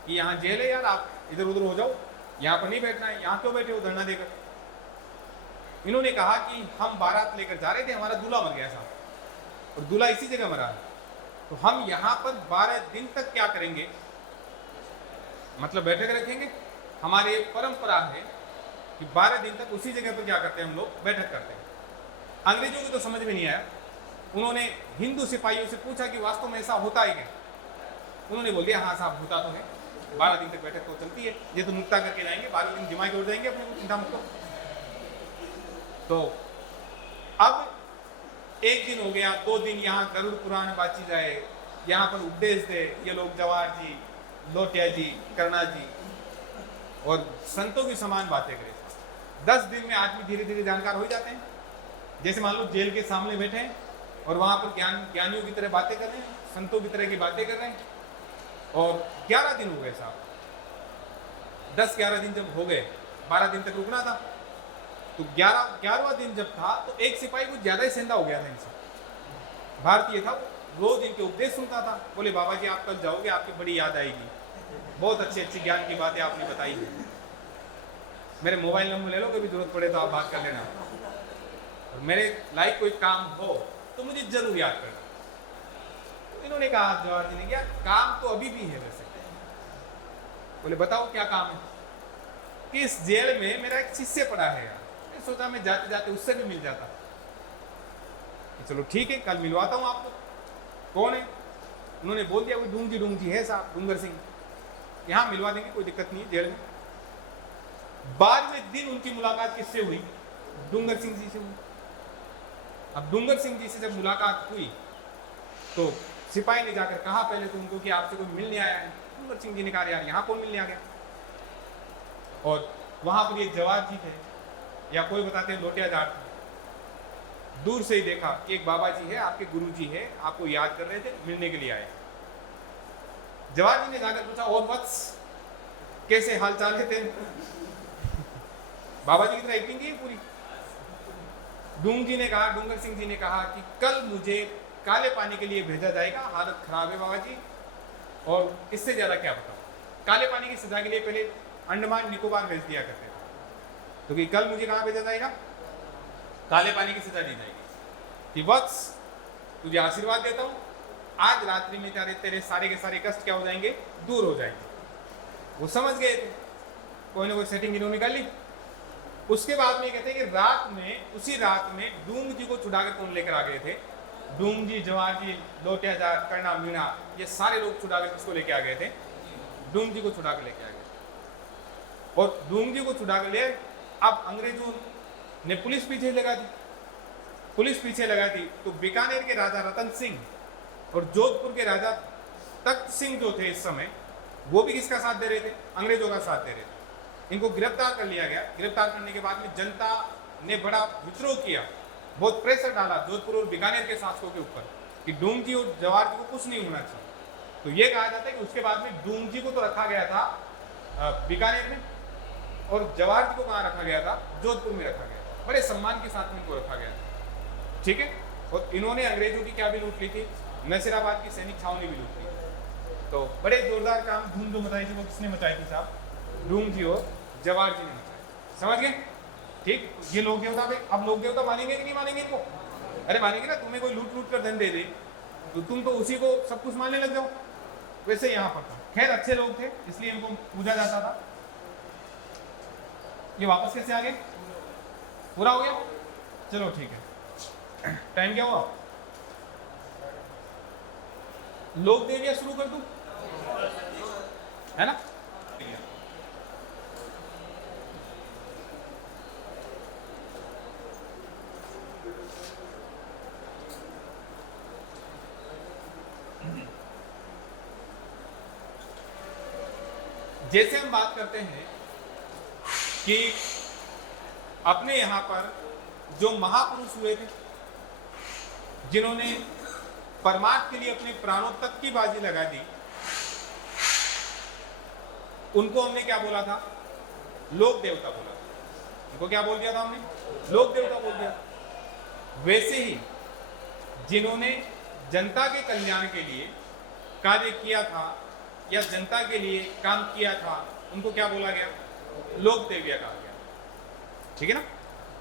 कि यहाँ जेल है यार, आप इधर उधर हो जाओ, यहाँ पर नहीं बैठना है, यहाँ क्यों बैठे हो धरना देकर? इन्होंने कहा कि हम बारात लेकर जा रहे थे, हमारा दूल्हा मर गया साहब, और दूल्हा इसी जगह मरा है, तो हम यहाँ पर 12 दिन तक क्या करेंगे? मतलब बैठक रखेंगे। हमारी एक परंपरा है कि 12 दिन तक उसी जगह पर क्या करते हैं हम लोग? बैठक करते हैं। अंग्रेजों को तो समझ में नहीं आया। उन्होंने हिंदू सिपाहियों से पूछा कि वास्तव में ऐसा होता है क्या? उन्होंने बोल दिया हाँ साहब होता तो है, 12 दिन तक बैठक तो चलती है, ये तो मुक्ता करके जाएंगे, 12 दिन दिमाग उड़ जाएंगे अपने को, चिंता मुक्त। तो अब एक दिन हो गया, 2 दिन यहाँ गरुड़ पुराण बाची जाए, यहाँ पर उपदेश दे ये लोग, जवाहर जी, लोटिया जी, करना जी, और संतों की समान बातें करें। 10 दिन में आदमी धीरे धीरे जानकार हो जाते हैं। जैसे मान लो जेल के सामने बैठे हैं और वहां पर ज्ञानियों की तरह बातें कर रहे हैं, संतों की तरह की बातें कर रहे हैं। और 11 दिन हो गए साहब, 10-11 दिन जब हो गए, 12 दिन तक रुकना था, तो 11वां दिन जब था तो एक सिपाही कुछ ज्यादा ही सेंधा हो गया था इनसे, भारतीय था वो, रोज इनके उपदेश सुनता था। बोले बाबा जी आप कल जाओगे, आपकी बड़ी याद आएगी, बहुत अच्छी अच्छी ज्ञान की बातें आपने बताई है, मेरे मोबाइल नंबर ले लो, कभी जरूरत पड़े तो आप बात कर लेना, और मेरे लाइक कोई काम हो तो मुझे जरूर याद करना। तो इन्होंने कहा, जवाहर जी ने, क्या काम तो अभी भी है वैसे। बोले बताओ क्या काम है? कि इस जेल में मेरा एक शिष्य पड़ा है यार, मैं सोचा मैं जाते जाते उससे भी मिल जाता। चलो ठीक है, कल मिलवाता हूं आपको। कौन है? उन्होंने बोल दिया, कोई डूंग जी है साहब, डूंगर सिंह, यहाँ मिलवा देंगे, कोई दिक्कत नहीं है जेल में। बाद में दिन उनकी मुलाकात किससे हुई? डूंगर सिंह जी से हुई। अब डूंगर सिंह जी से जब मुलाकात हुई तो सिपाही ने जाकर कहा पहले तो उनको कि आपसे कोई मिलने आया है। डूंगर सिंह जी ने कहा यार यहाँ कौन मिलने आ गया। और वहां पर ये जवाहर जी थे, या कोई बताते हैं लोटिया जाट थे। दूर से ही देखा कि एक बाबा जी है, आपके गुरु जी है, आपको याद कर रहे थे, मिलने के लिए आए। जवाहर जी ने जाकर पूछा, और वत्स कैसे हाल चाल है तेरे? बाबा जी की तरह एक्टिंग की पूरी। डूंगर सिंह जी ने कहा कि कल मुझे काले पानी के लिए भेजा जाएगा, हालत खराब है बाबा जी, और इससे ज्यादा क्या बताऊं। काले पानी की सजा के लिए पहले अंडमान निकोबार भेज दिया करते थे, तो कि कल मुझे कहां भेजा जाएगा? काले पानी की सजा दी जाएगी कि वत्स तुझे आशीर्वाद देता हूं, आज रात्रि में तेरे सारे के सारे कष्ट क्या हो जाएंगे? दूर हो जाएंगे। वो समझ गए थे, कोई ना कोई सेटिंग इन्होंने कर ली। उसके बाद में कहते हैं कि रात में, उसी रात में डूंग जी को छुड़ाकर कौन लेकर आ गए थे? डूंग जी, जवाहर जी, लोटिया जाट, कर्णा मीणा, ये सारे लोग छुड़ाकर किसको लेके आ गए थे? डूंग जी को छुड़ाकर लेके आ गए। और डूंग जी को छुड़ाकर ले, अब अंग्रेजों ने पुलिस पीछे लगा दी। पुलिस पीछे लगा दी तो बीकानेर के राजा रतन सिंह और जोधपुर के राजा तख्त सिंह जो थे इस समय, वो भी किसका साथ दे रहे थे? अंग्रेजों का साथ दे रहे थे। इनको गिरफ्तार कर लिया गया। गिरफ्तार करने के बाद में जनता ने बड़ा विद्रोह किया, बहुत प्रेशर डाला जोधपुर और बीकानेर के शासकों के ऊपर कि डूंग जी और जवाहर जी को कुछ नहीं होना चाहिए। तो ये कहा जाता है कि उसके बाद में डूंग जी को तो रखा गया था बीकानेर में, और जवाहर जी को कहाँ रखा गया था? जोधपुर में रखा गया। बड़े सम्मान के साथ में इनको रखा गया था, ठीक है। और इन्होंने अंग्रेजों की क्या भी लूट ली थी? नसीराबाद की सैनिक छावनी भी लूट ली। तो बड़े जोरदार काम धूम जो मचाई थी वो किसने मचाई थी साहब? डूंग जी और जवाहर जी ने मचाई। समझ गए? ठीक। ये लोक देवता पे अब लोक देवता मानेंगे कि नहीं मानेंगे इनको? अरे मानेंगे ना। तुम्हें कोई लूट लूट कर धन दे दे तो तुम तो उसी को सब कुछ मानने लग जाओ। वैसे यहाँ पर था। खैर अच्छे लोग थे इसलिए इनको पूजा जाता था। ये वापस कैसे आ गए? पूरा हो गया? चलो ठीक है। टाइम क्या हुआ? लोक देविया शुरू कर दूं, है ना? जैसे हम बात करते हैं कि अपने यहां पर जो महापुरुष हुए थे, जिन्होंने परमार्थ के लिए अपने प्राणों तक की बाजी लगा दी, उनको हमने क्या बोला था? लोक देवता बोला था। उनको क्या बोल दिया था हमने? लोक देवता बोल दिया। वैसे ही जिन्होंने जनता के कल्याण के लिए कार्य किया था या जनता के लिए काम किया था, उनको क्या बोला गया? लोक देविया कहा गया। ठीक है ना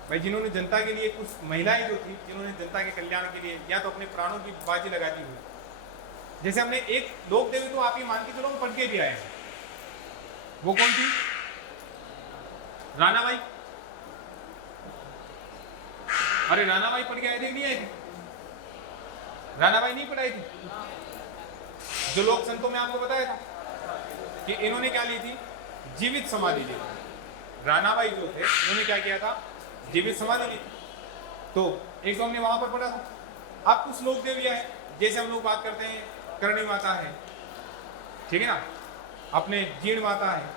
भाई? जिन्होंने जनता के लिए, कुछ महिलाएं जो थी जिन्होंने जनता के कल्याण के लिए या तो अपने प्राणों की बाजी लगा दी हुई, जैसे हमने एक लोक देवी तो आप ही मान के चलो हम पढ़ के भी आए हैं। वो कौन थी? रानाबाई। अरे रानाबाई पढ़ के आए थे नहीं आए थे? रानाबाई नहीं पढ़ाई थी? जो लोक संतों में आपको बताया था कि इन्होंने क्या ली थी? जीवित समाधि ली थी। रानाबाई जो थे उन्होंने क्या किया था? जीवित समाधि ली थी। तो एक तो हमने वहां पर पढ़ा था। अब कुछ लोक देवियां है, जैसे हम लोग बात करते हैं करणी माता है, ठीक है ना, अपने जीण माता है,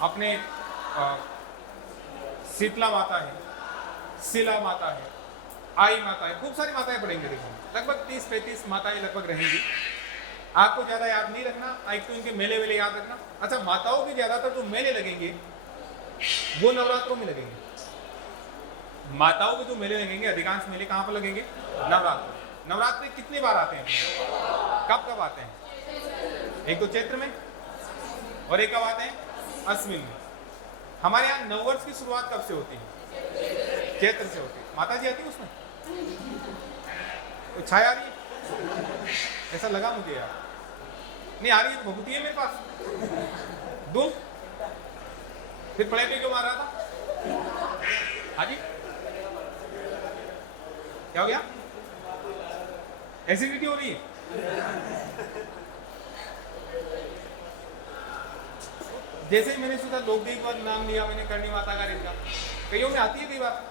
अपने शीतला माता है, शिला माता है, आई माता है, खूब सारी माताएं पढ़ेंगे। देखो लगभग 30-35 माताएं लगभग रहेंगी। आपको ज्यादा याद नहीं रखना, एक तो इनके मेले वेले याद रखना। अच्छा, माताओं के ज्यादातर जो मेले लगेंगे वो नवरात्रों में लगेंगे। माताओं के जो मेले लगेंगे, अधिकांश मेले कहां पर लगेंगे? नवरात्र। नवरात्रि कितनी बार आते हैं? कब कब आते हैं? एक तो चैत्र में और एक कब आते हैं? अश्विन में। हमारे यहाँ नववर्ष की शुरुआत कब से होती है? चैत्र से होती है। माता जी आती है उसमें? तो छाया आ रही है, ऐसा लगा मुझे यार। नहीं आ रही है तो भभूति है मेरे पास, दूं? फिर पढ़े पे क्यों मार रहा था? हाँ जी, क्या हो गया? एसिडिटी हो रही है? जैसे ही मैंने सोचा लोकदेवी का नाम लिया मैंने, करणी माता का इनका कईयों में आती है कई बार,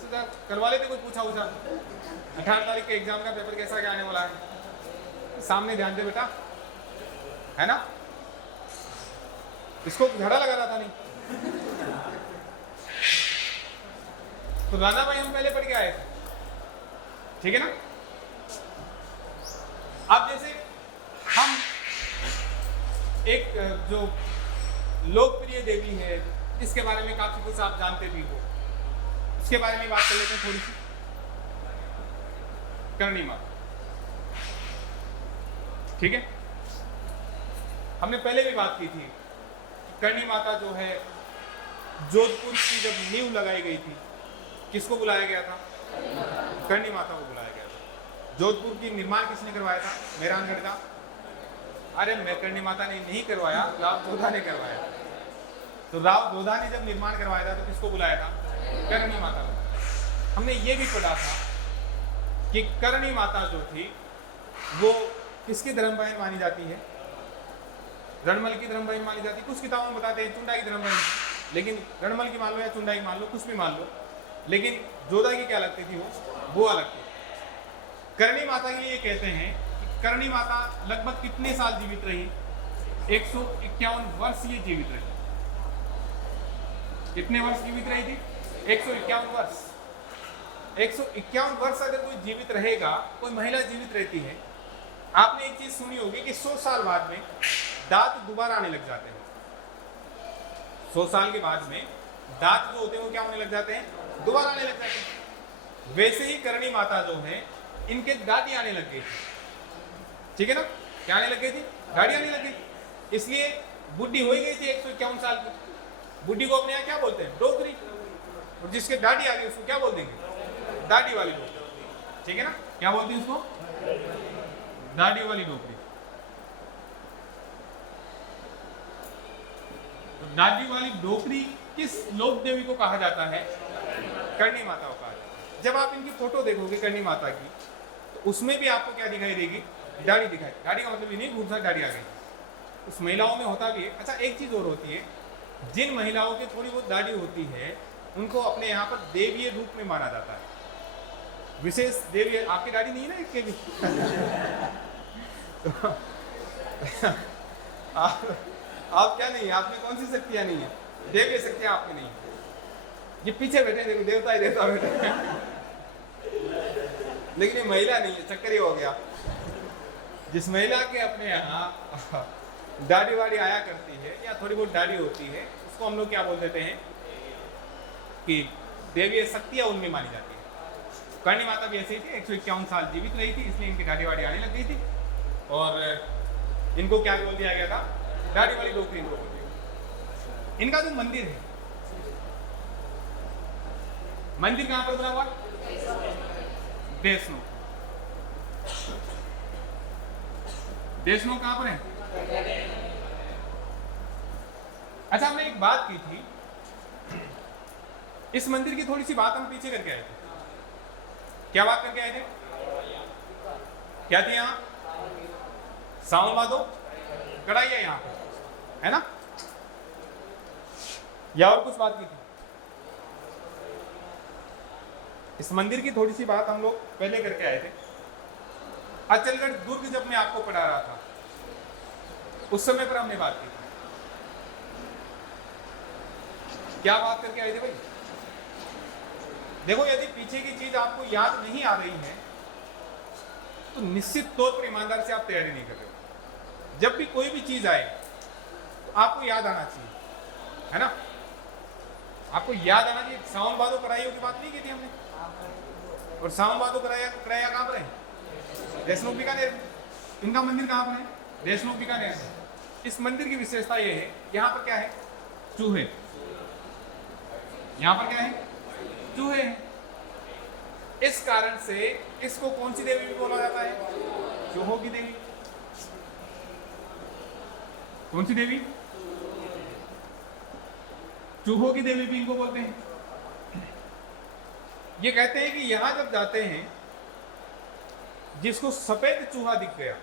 सोचा करवा लेते, कोई पूछा 18 तारीख के एग्जाम का पेपर कैसा क्या आने वाला है, सामने ध्यान दे बेटा, है ना? इसको झगड़ा लगा रहा था नहीं तो राणा भाई हम पहले पढ़ के आए थे, ठीक है ना? अब जैसे हम एक जो लोकप्रिय देवी है इसके बारे में काफी कुछ आप जानते भी हो, इसके बारे में बात कर लेते हैं थोड़ी सी। करणी माता, ठीक है? हमने पहले भी बात की थी कि करणी माता जो है जोधपुर की जब नींव लगाई गई थी, किसको बुलाया गया था? करणी माता को बुलाया गया था। जोधपुर की निर्माण किसने करवाया था? मेहरानगढ़ का? अरे मैं करणी माता ने नहीं करवाया, राव जोधा ने करवाया। तो राव जोधा ने जब निर्माण करवाया था तो किसको बुलाया था? करणी माता को। हमने ये भी पढ़ा था कि करणी माता जो थी वो किसकी धर्म बहन मानी जाती है? रणमल की धर्म बहन मानी जाती है। कुछ किताबों में बताते हैं चुंडा की धर्म बहन, लेकिन रणमल की मान लो या चुंडा की मान लो, कुछ भी मान लो, लेकिन जोधा की क्या लगती थी? वो अलग थी। करणी माता के लिए कहते हैं कि करणी माता लगभग कितने साल जीवित रही? 151 वर्ष ये जीवित रही। कितने वर्ष जीवित रही थी? 151 वर्ष। 151 वर्ष अगर कोई जीवित रहेगा, कोई महिला जीवित रहती है, आपने एक चीज सुनी होगी कि 100 साल बाद में दांत दोबारा आने लग जाते हैं। 100 साल के बाद में दांत जो होते हैं वो क्या होने लग जाते हैं? दोबारा आने लग जाते हैं। वैसे ही करणी माता जो है इनके दाढ़ी आने लग गई थी, ठीक है ना? क्या आने लग गई थी? दाढ़ी आने लग गई, इसलिए बुढ़ी हो गई थी 151 साल की। बुढ़ी को अपने यहाँ क्या बोलते हैं? डोकरी। और जिसके दाढ़ी आ गई उसको क्या बोल देंगे? दाढ़ी वाली डोकरी, ठीक है ना? क्या बोलते हैं उसको? दाढ़ी वाली डोकरी। तो दाढ़ी वाली डोकरी किस लोक देवी को कहा जाता है? करणी माता को कहा जाता है। जब आप इनकी फोटो देखोगे करणी माता की, तो उसमें भी आपको क्या दिखाई देगी? दाढ़ी दिखाई। दाढ़ी का मतलब ये नहीं घूर दाढ़ी आ गई, उस महिलाओं में होता भी है। अच्छा एक चीज और होती है, जिन महिलाओं की थोड़ी बहुत दाढ़ी होती है उनको अपने यहाँ पर देवीय रूप में माना जाता है। विशेष देवी, आपकी दाढ़ी नहीं है ना इसके भी तो आप क्या नहीं है, आप में कौन सी शक्तियां नहीं है? देवीय शक्तियां आप में नहीं है। ये पीछे बैठे देखो, देवता ही देवता बैठे लेकिन ये महिला नहीं है, चक्कर ही हो गया। जिस महिला के अपने यहाँ दाढ़ी वाड़ी आया करती है या थोड़ी बहुत दाढ़ी होती है, उसको हम लोग क्या बोल देते हैं कि देवीय शक्तियां उनमें मानी जाती है। करणी माता भी ऐसी थी, 151 साल जीवित रही थी, इसलिए इनकी दाढ़ी वाड़ी आने लग गई थी और इनको क्या बोल दिया गया था? दाढ़ी वाली डोकरी इनको बोल दिया। इनका जो मंदिर है, मंदिर कहां पर बना हुआ? देशनो। देशनो कहां पर है? अच्छा हमने एक बात की थी, इस मंदिर की थोड़ी सी बात हम पीछे करके आए थे। क्या बात करके आए थे? क्या थी यहां? सावन भादो कढ़ाई है यहां पर, है ना? या और कुछ बात की थी? इस मंदिर की थोड़ी सी बात हम लोग पहले करके आए थे। अचलगढ़ दुर्ग जब मैं आपको पढ़ा रहा था उस समय पर हमने बात की थी। क्या बात करके आए थे भाई? देखो यदि पीछे की चीज आपको याद नहीं आ रही है तो निश्चित तौर पर ईमानदार से आप तैयारी नहीं कर रहे हो। जब भी कोई भी चीज आए तो आपको याद आना चाहिए, है ना? आपको याद आना चाहिए। सावन भादो कराइयों की बात नहीं की थी हमने, और सावन भादो कराया कहाँ पर है? देशनोक बीकानेर। इनका मंदिर कहाँ पर है? देशनोक बीकानेर। इस मंदिर की विशेषता ये है, यहाँ पर क्या है? चूहे। यहाँ पर क्या है? चूहे हैं। इस कारण से इसको कौन सी देवी भी बोला जाता है? चूहों की देवी। कौन सी देवी? चूहों की देवी भी इनको बोलते हैं। ये कहते हैं कि यहां जब जाते हैं, जिसको सफेद चूहा दिख गया,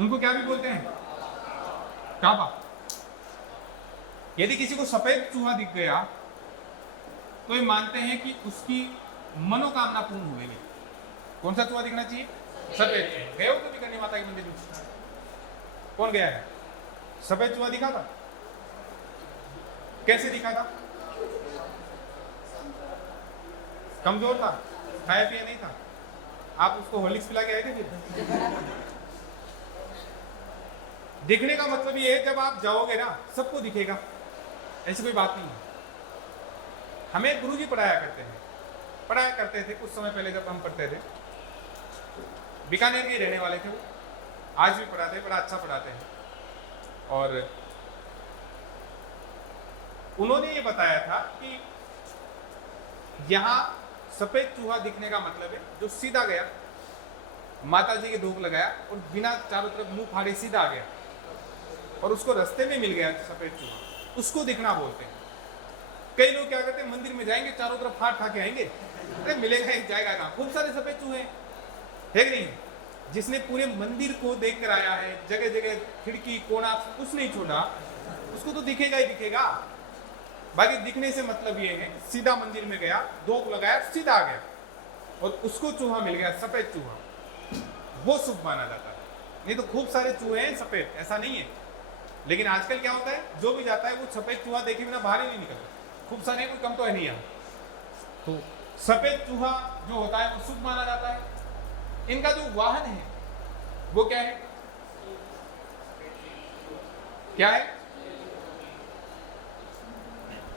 उनको क्या भी बोलते हैं? काबा। यदि किसी को सफेद चूहा दिख गया तो ये मानते हैं कि उसकी मनोकामना पूर्ण हो गई। कौन सा चूहा दिखना चाहिए? सफेद। गए हो कभी करनी माता के मंदिर में? कौन गया है? सफेद चूहा दिखा था? कैसे दिखा था? कमजोर था, खाया पिया नहीं था। आप उसको हॉर्लिक्स पिला के आए थे फिर? दिखने का मतलब ये है, जब आप जाओगे ना सबको दिखेगा, ऐसी कोई बात नहीं है। हमें गुरुजी पढ़ाया करते थे कुछ समय पहले, जब हम पढ़ते थे। बीकानेर के रहने वाले थे वो, आज भी पढ़ाते हैं, बड़ा अच्छा पढ़ाते हैं। और उन्होंने ये बताया था कि यहां सफेद चूहा दिखने का मतलब है जो सीधा गया, माता जी के धूप लगाया और बिना चारों तरफ मुंह फाड़े सीधा आ गया और उसको रास्ते में मिल गया सफेद चूहा, उसको दिखना बोलते हैं। कई लोग क्या करते हैं, मंदिर में जाएंगे, चारों तरफ फाड़ खा के आएंगे, अरे मिलेगा ही, जाएगा कहाँ? खूब सारे सफेद चूहे हैं, है कि नहीं? जिसने पूरे मंदिर को देख कर आया है, जगह जगह खिड़की कोना कुछ नहीं छोड़ा, उसको तो दिखेगा ही दिखेगा। बाकी दिखने से मतलब ये है, सीधा मंदिर में गया, धूप लगाया, सीधा आ गया और उसको चूहा मिल गया, सफेद चूहा, वो शुभ माना जाता है। नहीं तो खूब सारे चूहे हैं सफेद, ऐसा नहीं है। लेकिन आजकल क्या होता है, जो भी जाता है वो सफेद चूहा देखे बिना बाहर ही नहीं निकलता। खूब सारे, कोई कम तो है नहीं यहाँ। तो सफेद चूहा जो होता है वो शुभ माना जाता है। इनका जो वाहन है वो क्या है? क्या है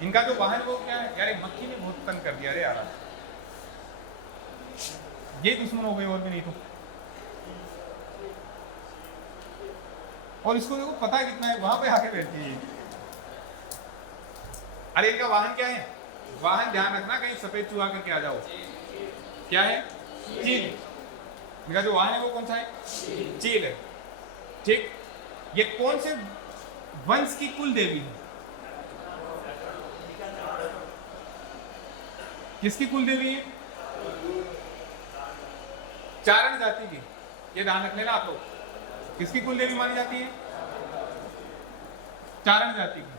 इनका जो वाहन वो क्या है? यार मक्खी ने बहुत तंग कर दिया रे यार, ये दुश्मन हो गए और भी नहीं तो। और इसको देखो पता कितना है, वहां पे आके बैठती है। अरे इनका वाहन क्या है? वाहन ध्यान रखना, कहीं सफेद चूहा करके आ जाओ। क्या है? चील। इनका जो वाहन है वो कौन सा है? चील है। ठीक, ये कौन से वंश की कुल देवी है? किसकी कुल देवी है? चारण जाति की। ये ध्यान रख लेना आप लोग, किसकी कुल देवी मानी जाती है? चारण जाति की।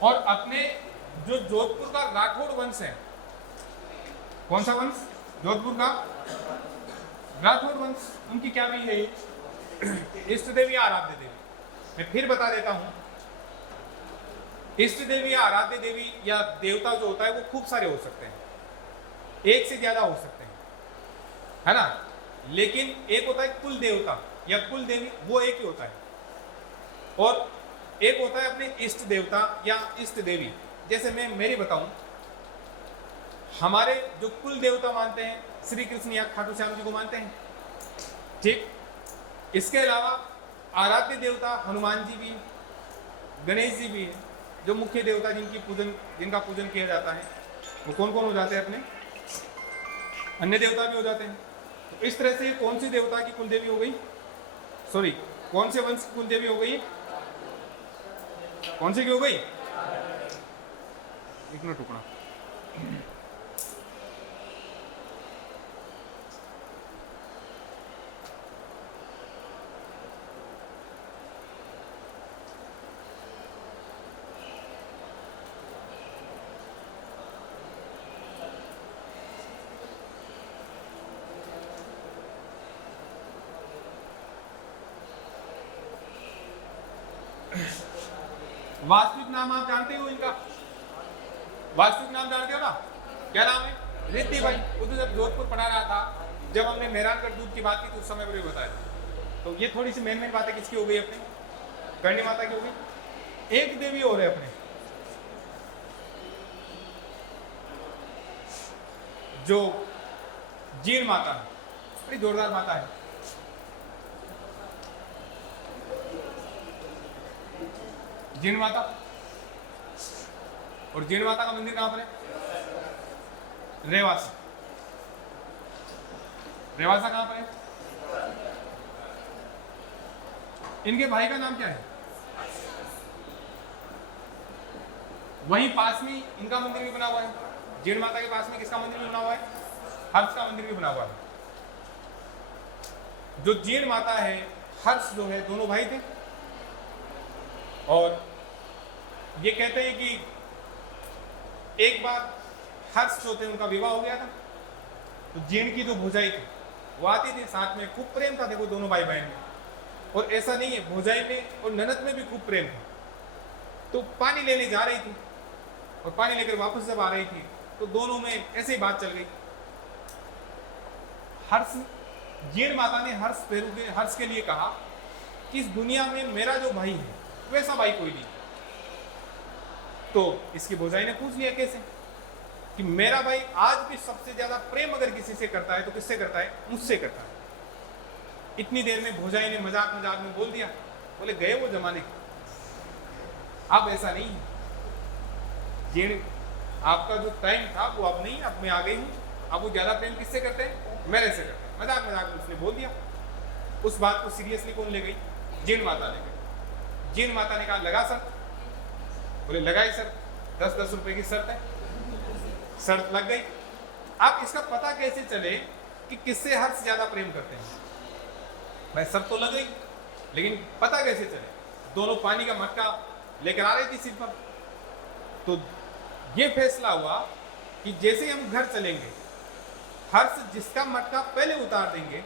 और अपने जो जोधपुर का राठौड़ वंश है, कौन सा वंश? जोधपुर का राठौड़ वंश, उनकी क्या भी है? इष्ट देवी, आराध्य देवी। मैं फिर बता देता हूं, इष्ट देवी या आराध्य देवी या देवता जो होता है वो खूब सारे हो सकते हैं, एक से ज्यादा हो सकते हैं, है ना? लेकिन एक होता है कुल देवता या कुल देवी, वो एक ही होता है। और एक होता है अपने इष्ट देवता या इष्ट देवी। जैसे मैं मेरी बताऊं, हमारे जो कुल देवता मानते हैं श्री कृष्ण या खाटू श्याम जी को मानते हैं, ठीक। इसके अलावा आराध्य देवता हनुमान जी भी, गणेश जी भी है, जो मुख्य देवता जिनका पूजन किया जाता है। वो कौन कौन हो जाते हैं? अपने अन्य देवता भी हो जाते हैं। तो इस तरह से कौन सी देवता की कुल देवी हो गई? सॉरी, कौन से वंश की कुल देवी हो गई? कौन सी की हो गई? एक मिनट रुकना। वास्तविक नाम आप जानते हो इनका? वास्तविक नाम जानते हो ना? क्या नाम है? रिद्धि भाई। उधर जब जोधपुर पढ़ा रहा था, जब हमने मेहरानगढ़ दूध की बात की तो उस समय मुझे बताया। तो ये थोड़ी सी मेन बातें किसकी हो गई? अपनी करणी माता की हो गई। एक देवी और है अपने, जो जीण माता है, बड़ी जोरदार माता है। जीण माता, और जीण माता का मंदिर कहां पर है? रेवासा। रेवासा कहां पर है? इनके भाई का नाम क्या है? वहीं पास में इनका मंदिर भी बना हुआ है। जीण माता के पास में किसका मंदिर भी बना हुआ है? हर्ष का मंदिर भी बना हुआ है। जो जीण माता है, हर्ष जो है, दोनों भाई थे। और ये कहते हैं कि एक बार हर्ष जो थे उनका विवाह हो गया था, तो जीण की जो भौजाई थी वो आती थी, साथ में खूब प्रेम था देखो दोनों भाई बहन में। और ऐसा नहीं है, भौजाई में और ननद में भी खूब प्रेम था। तो पानी लेने जा रही थी और पानी लेकर वापस जब आ रही थी तो दोनों में ऐसे ही बात चल गई। हर्ष, जीण माता ने हर्ष के लिए कहा कि इस दुनिया में मेरा जो भाई है वैसा भाई कोई नहीं। तो इसकी भौजाई ने पूछ लिया कैसे, कि मेरा भाई आज भी सबसे ज्यादा प्रेम अगर किसी से करता है तो किससे करता है? मुझसे करता है। इतनी देर में भौजाई ने मजाक मजाक में बोल दिया, बोले गए वो जमाने, अब ऐसा नहीं है। जीण, आपका जो टाइम था वो अब नहीं, अब मैं आ गई हूं। अब वो ज्यादा प्रेम किससे करते हैं? मेरे से करते हैं। मजाक मजाक में उसने बोल दिया। उस बात को सीरियसली कौन ले गई? जीण माता ले गई। जीण माता ने कहा लगा शर्त? बोले लगाई सर, 10-10 रुपए की शर्त है। शर्त लग गई। अब इसका पता कैसे चले कि किससे हर्ष ज्यादा प्रेम करते हैं? भाई शर्त तो लग गई, लेकिन पता कैसे चले? दोनों पानी का मटका लेकर आ रही थी सिर पर। तो ये फैसला हुआ कि जैसे हम घर चलेंगे, हर्ष जिसका मटका पहले उतार देंगे,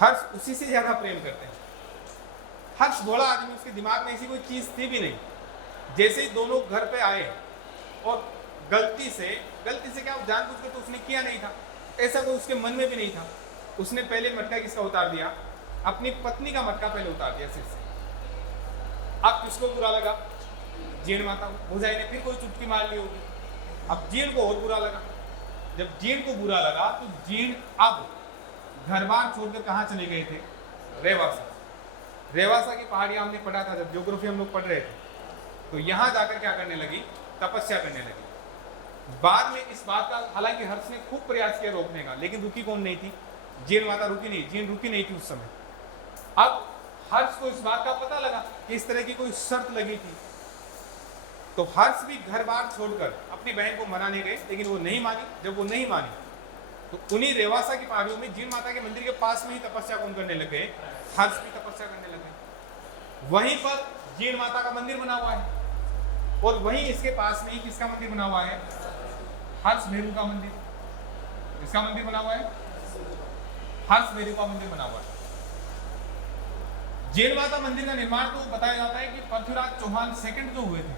हर्ष उसी से ज्यादा प्रेम करते हैं। हर्ष भोला आदमी, उसके दिमाग में ऐसी कोई चीज थी भी नहीं। जैसे ही दोनों घर पे आए और गलती से क्या, जानबूझ के तो उसने किया नहीं था, ऐसा कोई उसके मन में भी नहीं था। उसने पहले मटका किसका उतार दिया? अपनी पत्नी का मटका पहले उतार दिया सिर से। अब किसको बुरा लगा? जीण माता को। भौजाई ने फिर कोई चुटकी मार ली होगी। अब जीण को और बुरा लगा। जब जीण को बुरा लगा तो जीण अब घर बार छोड़कर कहाँ चले गए थे? रेवासा। रेवासा की पहाड़ियां हमने पढ़ा था जब ज्योग्राफी हम लोग पढ़ रहे थे। तो यहां जाकर क्या करने लगी? तपस्या करने लगी। बाद में इस बात का, हालांकि हर्ष ने खूब प्रयास किया रोकने का, लेकिन रुकी कौन नहीं थी? जीण माता रुकी नहीं, जीण रुकी नहीं थी उस समय। अब हर्ष को इस बात का पता लगा कि इस तरह की कोई शर्त लगी थी, तो हर्ष भी घर बार छोड़कर अपनी बहन को मनाने गए, लेकिन वो नहीं मानी। जब वो नहीं मानी तो उन्हीं रेवासा की पहाड़ियों में जीण माता के मंदिर के पास में ही तपस्या कौन करने लगे? हर्ष भी तपस्या करने लगे। वहीं पर जीण माता का मंदिर बना हुआ है, और वहीं इसके पास में ही किसका मंदिर बना हुआ है? हर्ष भेरू का मंदिर। इसका मंदिर बना हुआ है, हर्ष भेरू का मंदिर बना हुआ है। जीण माता मंदिर का निर्माण तो बताया जाता है कि पृथ्वीराज चौहान सेकंड जो हुए थे,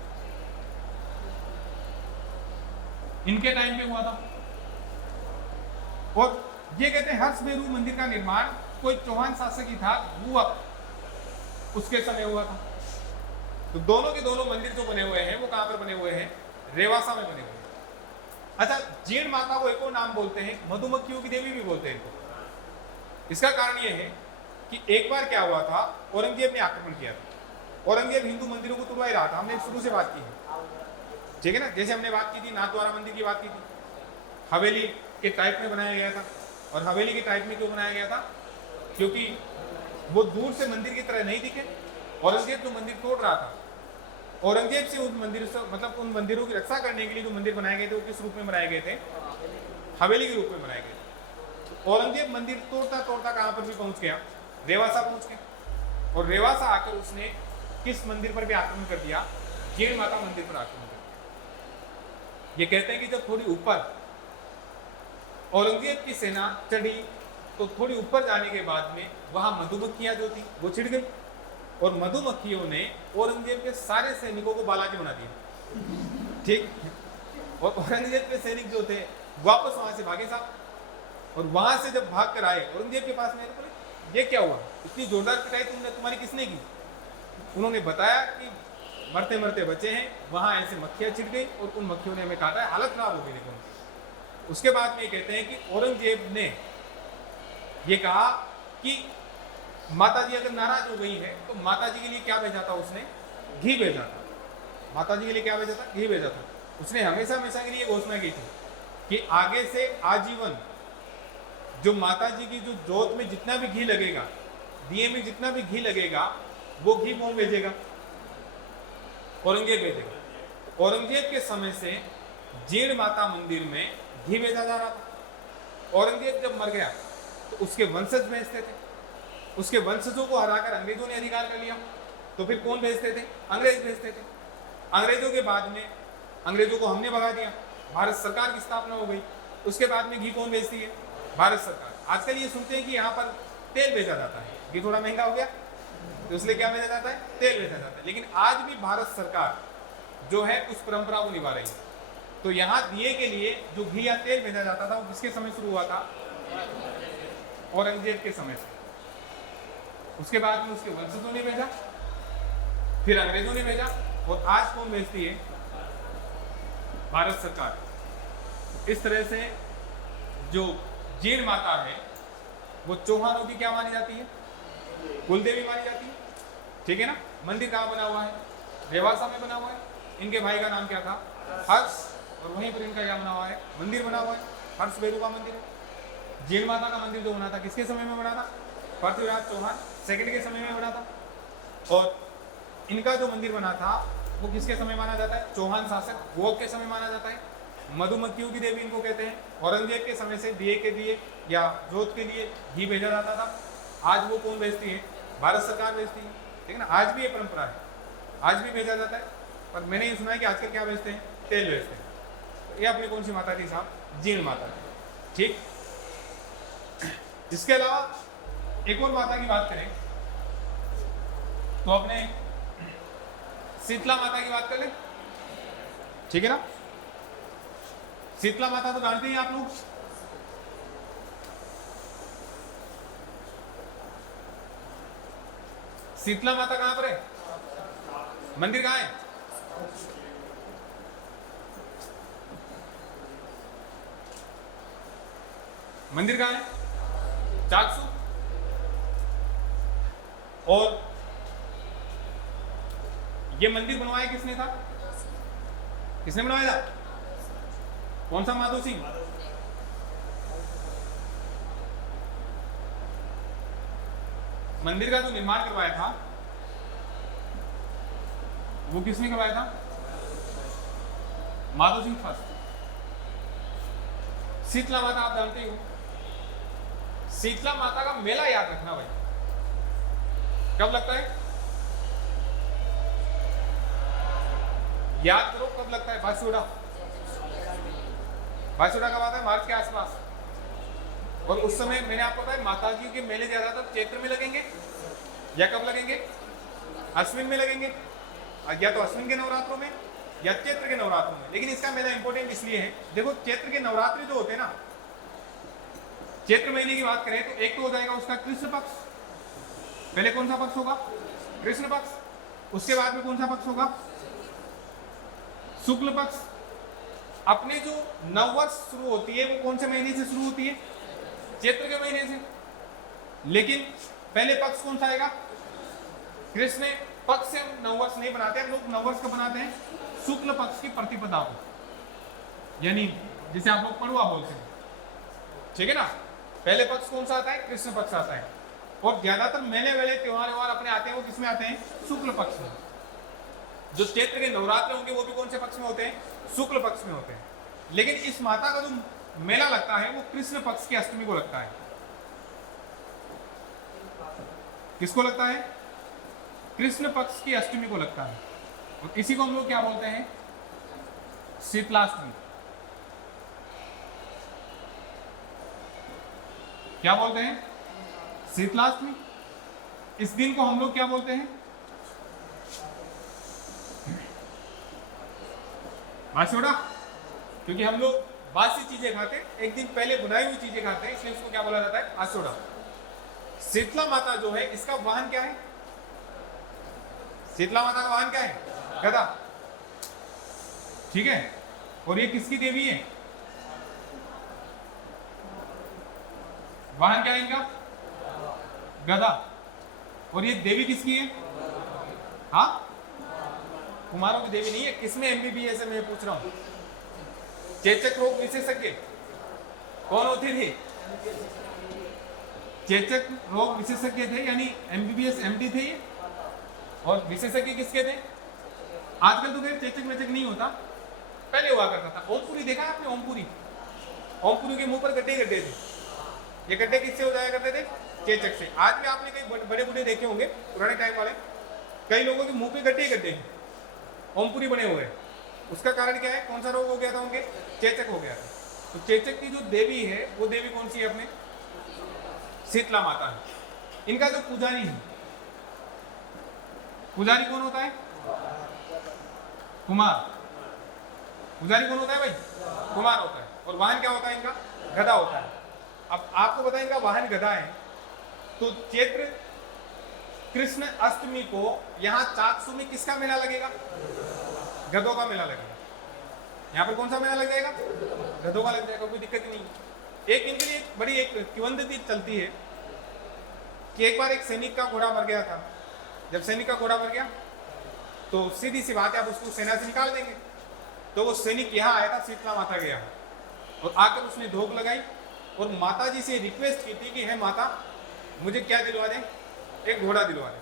इनके टाइम पे हुआ था। और ये कहते हैं हर्ष भेरू मंदिर का निर्माण कोई चौहान शासक ही था, वो उसके समय हुआ था। तो दोनों के दोनों मंदिर जो बने हुए हैं वो कहां पर बने हुए हैं? रेवासा में बने हुए हैं। अच्छा, जीण माता को एक और नाम बोलते हैं, मधुमक्खियों की देवी भी बोलते हैं इनको। इसका कारण यह है कि एक बार क्या हुआ था, औरंगजेब ने आक्रमण किया था। औरंगजेब हिंदू मंदिरों को तुड़वा ही रहा था। हमने शुरू से बात की है, ठीक है ना? जैसे हमने बात की थी नाथद्वारा मंदिर की बात की थी, हवेली के टाइप में बनाया गया था। और हवेली के टाइप में क्यों बनाया गया था? क्योंकि वो दूर से मंदिर की तरह नहीं दिखे। औरंगजेब जो मंदिर तोड़ रहा था, औरंगजेब से उन मंदिरों से, मतलब उन मंदिरों की रक्षा करने के लिए जो मंदिर बनाए गए थे वो किस रूप में बनाए गए थे? हवेली के रूप में बनाए गए थे। औरंगजेब मंदिर तोड़ता तोड़ता कहां पर भी पहुंच गया? रेवासा पहुंच गया। और रेवासा आकर उसने किस मंदिर पर भी आक्रमण कर दिया? जीण माता मंदिर पर आक्रमण कर दिया। ये कहते हैं कि जब थोड़ी ऊपर औरंगजेब की सेना चढ़ी तो थोड़ी ऊपर जाने के बाद में वहां मधुमक्खियां जो थी वो छिड़ गई, और मधुमक्खियों ने औरंगजेब के सारे सैनिकों को बालाजी बना दिया, ठीक। और औरंगजेब के सैनिक जो थे वापस वहां से भागे साहब। और वहां से जब भाग कर आए औरंगजेब के पास में, बोले ये क्या हुआ, इतनी जोरदार पिटाई तुमने, तुम्हारी किसने की? उन्होंने बताया कि मरते मरते बचे हैं, वहां ऐसे मक्खियां छिड़ गई और उन मक्खियों ने हमें काटा है, हालत खराब हो गई। देखो उसके बाद में कहते हैं कि औरंगजेब ने ये कहा कि माता जी अगर नाराज हो गई है तो माता जी के लिए क्या भेजा था उसने? घी भेजा था। माता जी के लिए क्या भेजा था? घी भेजा था। उसने हमेशा हमेशा के लिए घोषणा की थी कि आगे से आजीवन जो माता जी की जो जोत में जितना भी घी लगेगा, दिए में जितना भी घी लगेगा, वो घी कौन भेजेगा? औरंगजेब भेजेगा। औरंगजेब के समय से जीर्ण माता मंदिर में घी भेजा जा रहा था। औरंगजेब जब मर गया तो उसके वंशज भेजते थे, उसके वंशजों को हराकर अंग्रेजों ने अधिकार कर लिया, तो फिर कौन भेजते थे? अंग्रेज भेजते थे। अंग्रेजों के बाद में अंग्रेजों को हमने भगा दिया, भारत सरकार की स्थापना हो गई। उसके बाद में घी कौन भेजती है? भारत सरकार। आजकल ये सुनते हैं कि यहाँ पर तेल भेजा जाता है, घी थोड़ा महंगा हो गया तो इसलिए क्या भेजा जाता है? तेल भेजा जाता है। लेकिन आज भी भारत सरकार जो है उस परंपरा को निभा रही है। तो यहाँ दिए के लिए जो घी या तेल भेजा जाता था वो किसके समय शुरू हुआ था? औरंगजेब के समय से। उसके बाद में उसके वंशजों ने भेजा, फिर अंग्रेजों ने भेजा, और आज कौन भेजती है? भारत सरकार। इस तरह से जो जीर्ण माता है वो चौहानों की क्या मानी जाती है? कुलदेवी मानी जाती है। ठीक है ना। मंदिर कहाँ बना हुआ है? रेवासा में बना हुआ है। इनके भाई का नाम क्या था? हर्ष। और वहीं पर इनका क्या बना हुआ है? मंदिर बना हुआ है, हर्ष बेरू का मंदिर है। जीर्ण माता का मंदिर जो बना था किसके समय में बना था? पृथ्वीराज चौहान सेकंड के समय में बना था। और इनका जो मंदिर बना था वो किसके समय माना जाता है? चौहान शासक भोग के समय माना जाता है। मधुमक्खियों की देवी इनको कहते हैं। औरंगजेब के समय से दिए के लिए या जोत के लिए घी भेजा जाता था। आज वो कौन भेजती है? भारत सरकार भेजती है। ठीक है ना। आज भी ये परंपरा है, आज भी भेजा जाता है। पर मैंने ये सुना है कि आजकल क्या भेजते हैं? तेल भेजते हैं। तो ये अपनी कौन सी माता थी साहब? जीर्ण माता थी। ठीक। इसके अलावा एक और माता की बात करें तो अपने शीतला माता की बात कर लें। ठीक है ना। शीतला माता तो जानते हैं आप लोग। शीतला माता कहां पर है? मंदिर कहां है? मंदिर कहां है? चाकसू। और ये मंदिर बनवाया किसने था? किसने बनवाया था? कौन सा? माधो सिंह। मंदिर का जो निर्माण करवाया था वो किसने करवाया था? माधो सिंह फर्स्ट। शीतला माता आप जानते हो। शीतला माता का मेला याद रखना भाई, कब लगता है? याद करो कब लगता है? भाषोड़ा। भाषोड़ा कब आता है? मार्च के आसपास। और उस समय मैंने आपको बताया माता जी के मेले ज्यादातर चैत्र में लगेंगे या कब लगेंगे? अश्विन में लगेंगे, या तो अश्विन के नवरात्रों में या चैत्र के नवरात्रों में। लेकिन इसका मेला इंपॉर्टेंट इसलिए है, देखो चैत्र के नवरात्रि जो होते हैं ना, चैत्र महीने की बात करें तो एक तो हो जाएगा उसका कृष्ण पक्ष। पहले कौन सा पक्ष होगा? कृष्ण पक्ष। उसके बाद में कौन सा पक्ष होगा? शुक्ल पक्ष। अपने जो नववर्ष शुरू होती है वो कौन से महीने से शुरू होती है? चैत्र के महीने से। लेकिन पहले पक्ष कौन सा आएगा? कृष्ण पक्ष से हम नववर्ष नहीं बनाते, हम लोग नववर्ष कब बनाते हैं? शुक्ल पक्ष की प्रतिपदा को, यानी जिसे आप लोग पड़ुआ बोलते हैं। ठीक है ना। पहले पक्ष कौन सा आता है? कृष्ण पक्ष आता है। और ज्यादातर मेले वेले त्योहार अपने आते हैं वो किसमें आते हैं? शुक्ल पक्ष में। जो चैत्र के नवरात्र होंगे वो भी कौन से पक्ष में होते हैं? शुक्ल पक्ष में होते हैं। लेकिन इस माता का जो मेला लगता है वो कृष्ण पक्ष की अष्टमी को लगता है। किसको लगता है? कृष्ण पक्ष की अष्टमी को लगता है। और इसी को हम लोग क्या बोलते हैं? शीतलाष्टमी। क्या बोलते हैं? शीतलाष्टमी। इस दिन को हम लोग क्या बोलते हैं? भाषोड़ा। क्योंकि हम लोग बासी चीजें खाते हैं, एक दिन पहले बनाई हुई चीजें खाते हैं, इसलिए उसको क्या बोला जाता है? आषोड़ा। शीतला माता जो है इसका वाहन क्या है? शीतला माता का वाहन क्या है? गदा। ठीक है। और ये किसकी देवी है? वाहन क्या है इनका? गधा। और ये देवी किसकी है? हाँ, कुमारों की देवी नहीं है। किसमें एमबीबीएस है मैं पूछ रहा हूँ? चेचक रोग विशेषज्ञ कौन होते थे? चेचक रोग विशेषज्ञ थे, यानी एमबीबीएस एमडी थे ये। और विशेषज्ञ किसके थे? आजकल तो खैर चेचक वेचक नहीं होता, पहले हुआ करता था। ओमपुरी देखा है आपने? ओमपुरी, ओमपुरी के मुंह पर गड्ढे गड्ढे थे। ये गड्ढे किससे हो जाया करते थे? चेचक से। आज भी आपने कई बड़े बूढ़े देखे होंगे पुराने टाइम वाले, कई लोगों के मुंह पे गड्ढे गड्ढे हैं, ओमपुरी बने हुए हैं। उसका कारण क्या है? कौन सा रोग हो गया था उनके? चेचक हो गया था। तो चेचक की जो देवी है वो देवी कौन सी है? अपने शीतला माता है। इनका जो पुजारी है, पुजारी कौन होता है? कुमार। पुजारी कौन होता है भाई? कुमार होता है। और वाहन क्या होता है इनका? गधा होता है। अब आपको पता है इनका वाहन गधा है, तो चैत्र कृष्ण अष्टमी को यहाँ चाकसू में किसका मेला लगेगा? गधों का मेला लगेगा। यहाँ पर कौन सा मेला लग जाएगा? गधों का लग जाएगा, कोई दिक्कत नहीं। एक इनके लिए बड़ी एक किंवदंती चलती है कि एक बार एक सैनिक का घोड़ा मर गया था। जब सैनिक का घोड़ा मर गया तो सीधी सी बात है, आप उसको सेना से निकाल देंगे। तो वो सैनिक यहाँ आया था, शीतला माता गया और आकर उसने धोख लगाई और माता जी से रिक्वेस्ट की थी कि हे माता, मुझे क्या दिलवा दें? एक घोड़ा दिलवा दें।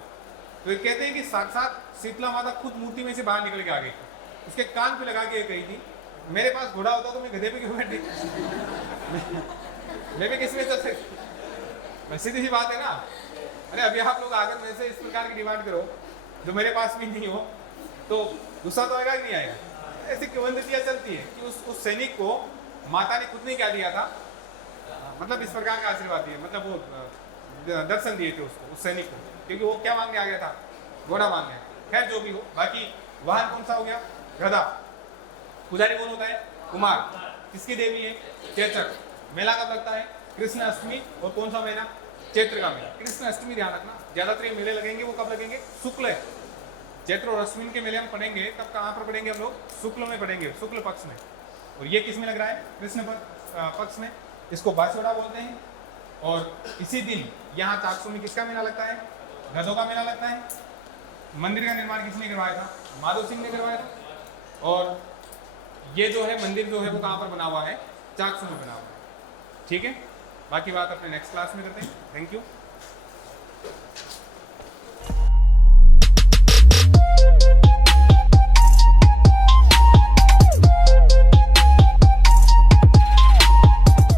तो ये कहते हैं कि साक्षात शीतला माता खुद मूर्ति में से बाहर निकल के आ गई, उसके कान पे लगा के कही थी, मेरे पास घोड़ा होता तो मैं गधे पे क्यों बैठी? मैं भी किसमें चल सकती? मैं सीधी सी बात है ना। अरे अभी आप लोग आकर मेरे से इस प्रकार की डिमांड करो जो मेरे पास भी नहीं हो, तो गुस्सा तो आएगा कि नहीं आएगा? ऐसी किंवदंतियां चलती है कि उस सैनिक को माता ने खुद नहीं क्या दिया था, मतलब इस प्रकार का आशीर्वाद दिया, मतलब वो दर्शन दिए थे उसको, उस सैनिक को, क्योंकि वो क्या मांगने आ गया था? घोड़ा मांगने। खैर जो भी हो, बाकी वाहन कौन सा हो गया? गधा। पुजारी कौन होता है? कुमार। किसकी देवी है? चेचक। मेला कब लगता है? कृष्ण अष्टमी। और कौन सा महीना? चैत्र का महीना। कृष्ण अष्टमी ध्यान रखना, ज्यादातर ये मेले लगेंगे वो कब लगेंगे? शुक्ल है। चैत्र और अश्विन के मेले हम पढ़ेंगे, तब कहाँ पर पढ़ेंगे हम लोग? शुक्ल में पढ़ेंगे, शुक्ल पक्ष में। और ये किस में लग रहा है? कृष्ण पक्ष में। इसको बासोड़ा बोलते हैं। और इसी दिन यहाँ चाकसू में किसका मेला लगता है? गधों का मेला लगता है। मंदिर का निर्माण किसने करवाया था? माधव सिंह ने करवाया था। और ये जो है मंदिर जो है वो कहाँ पर बना हुआ है? चाकसू में बना हुआ है। ठीक है, बाकी बात अपने नेक्स्ट क्लास में करते हैं। Thank you.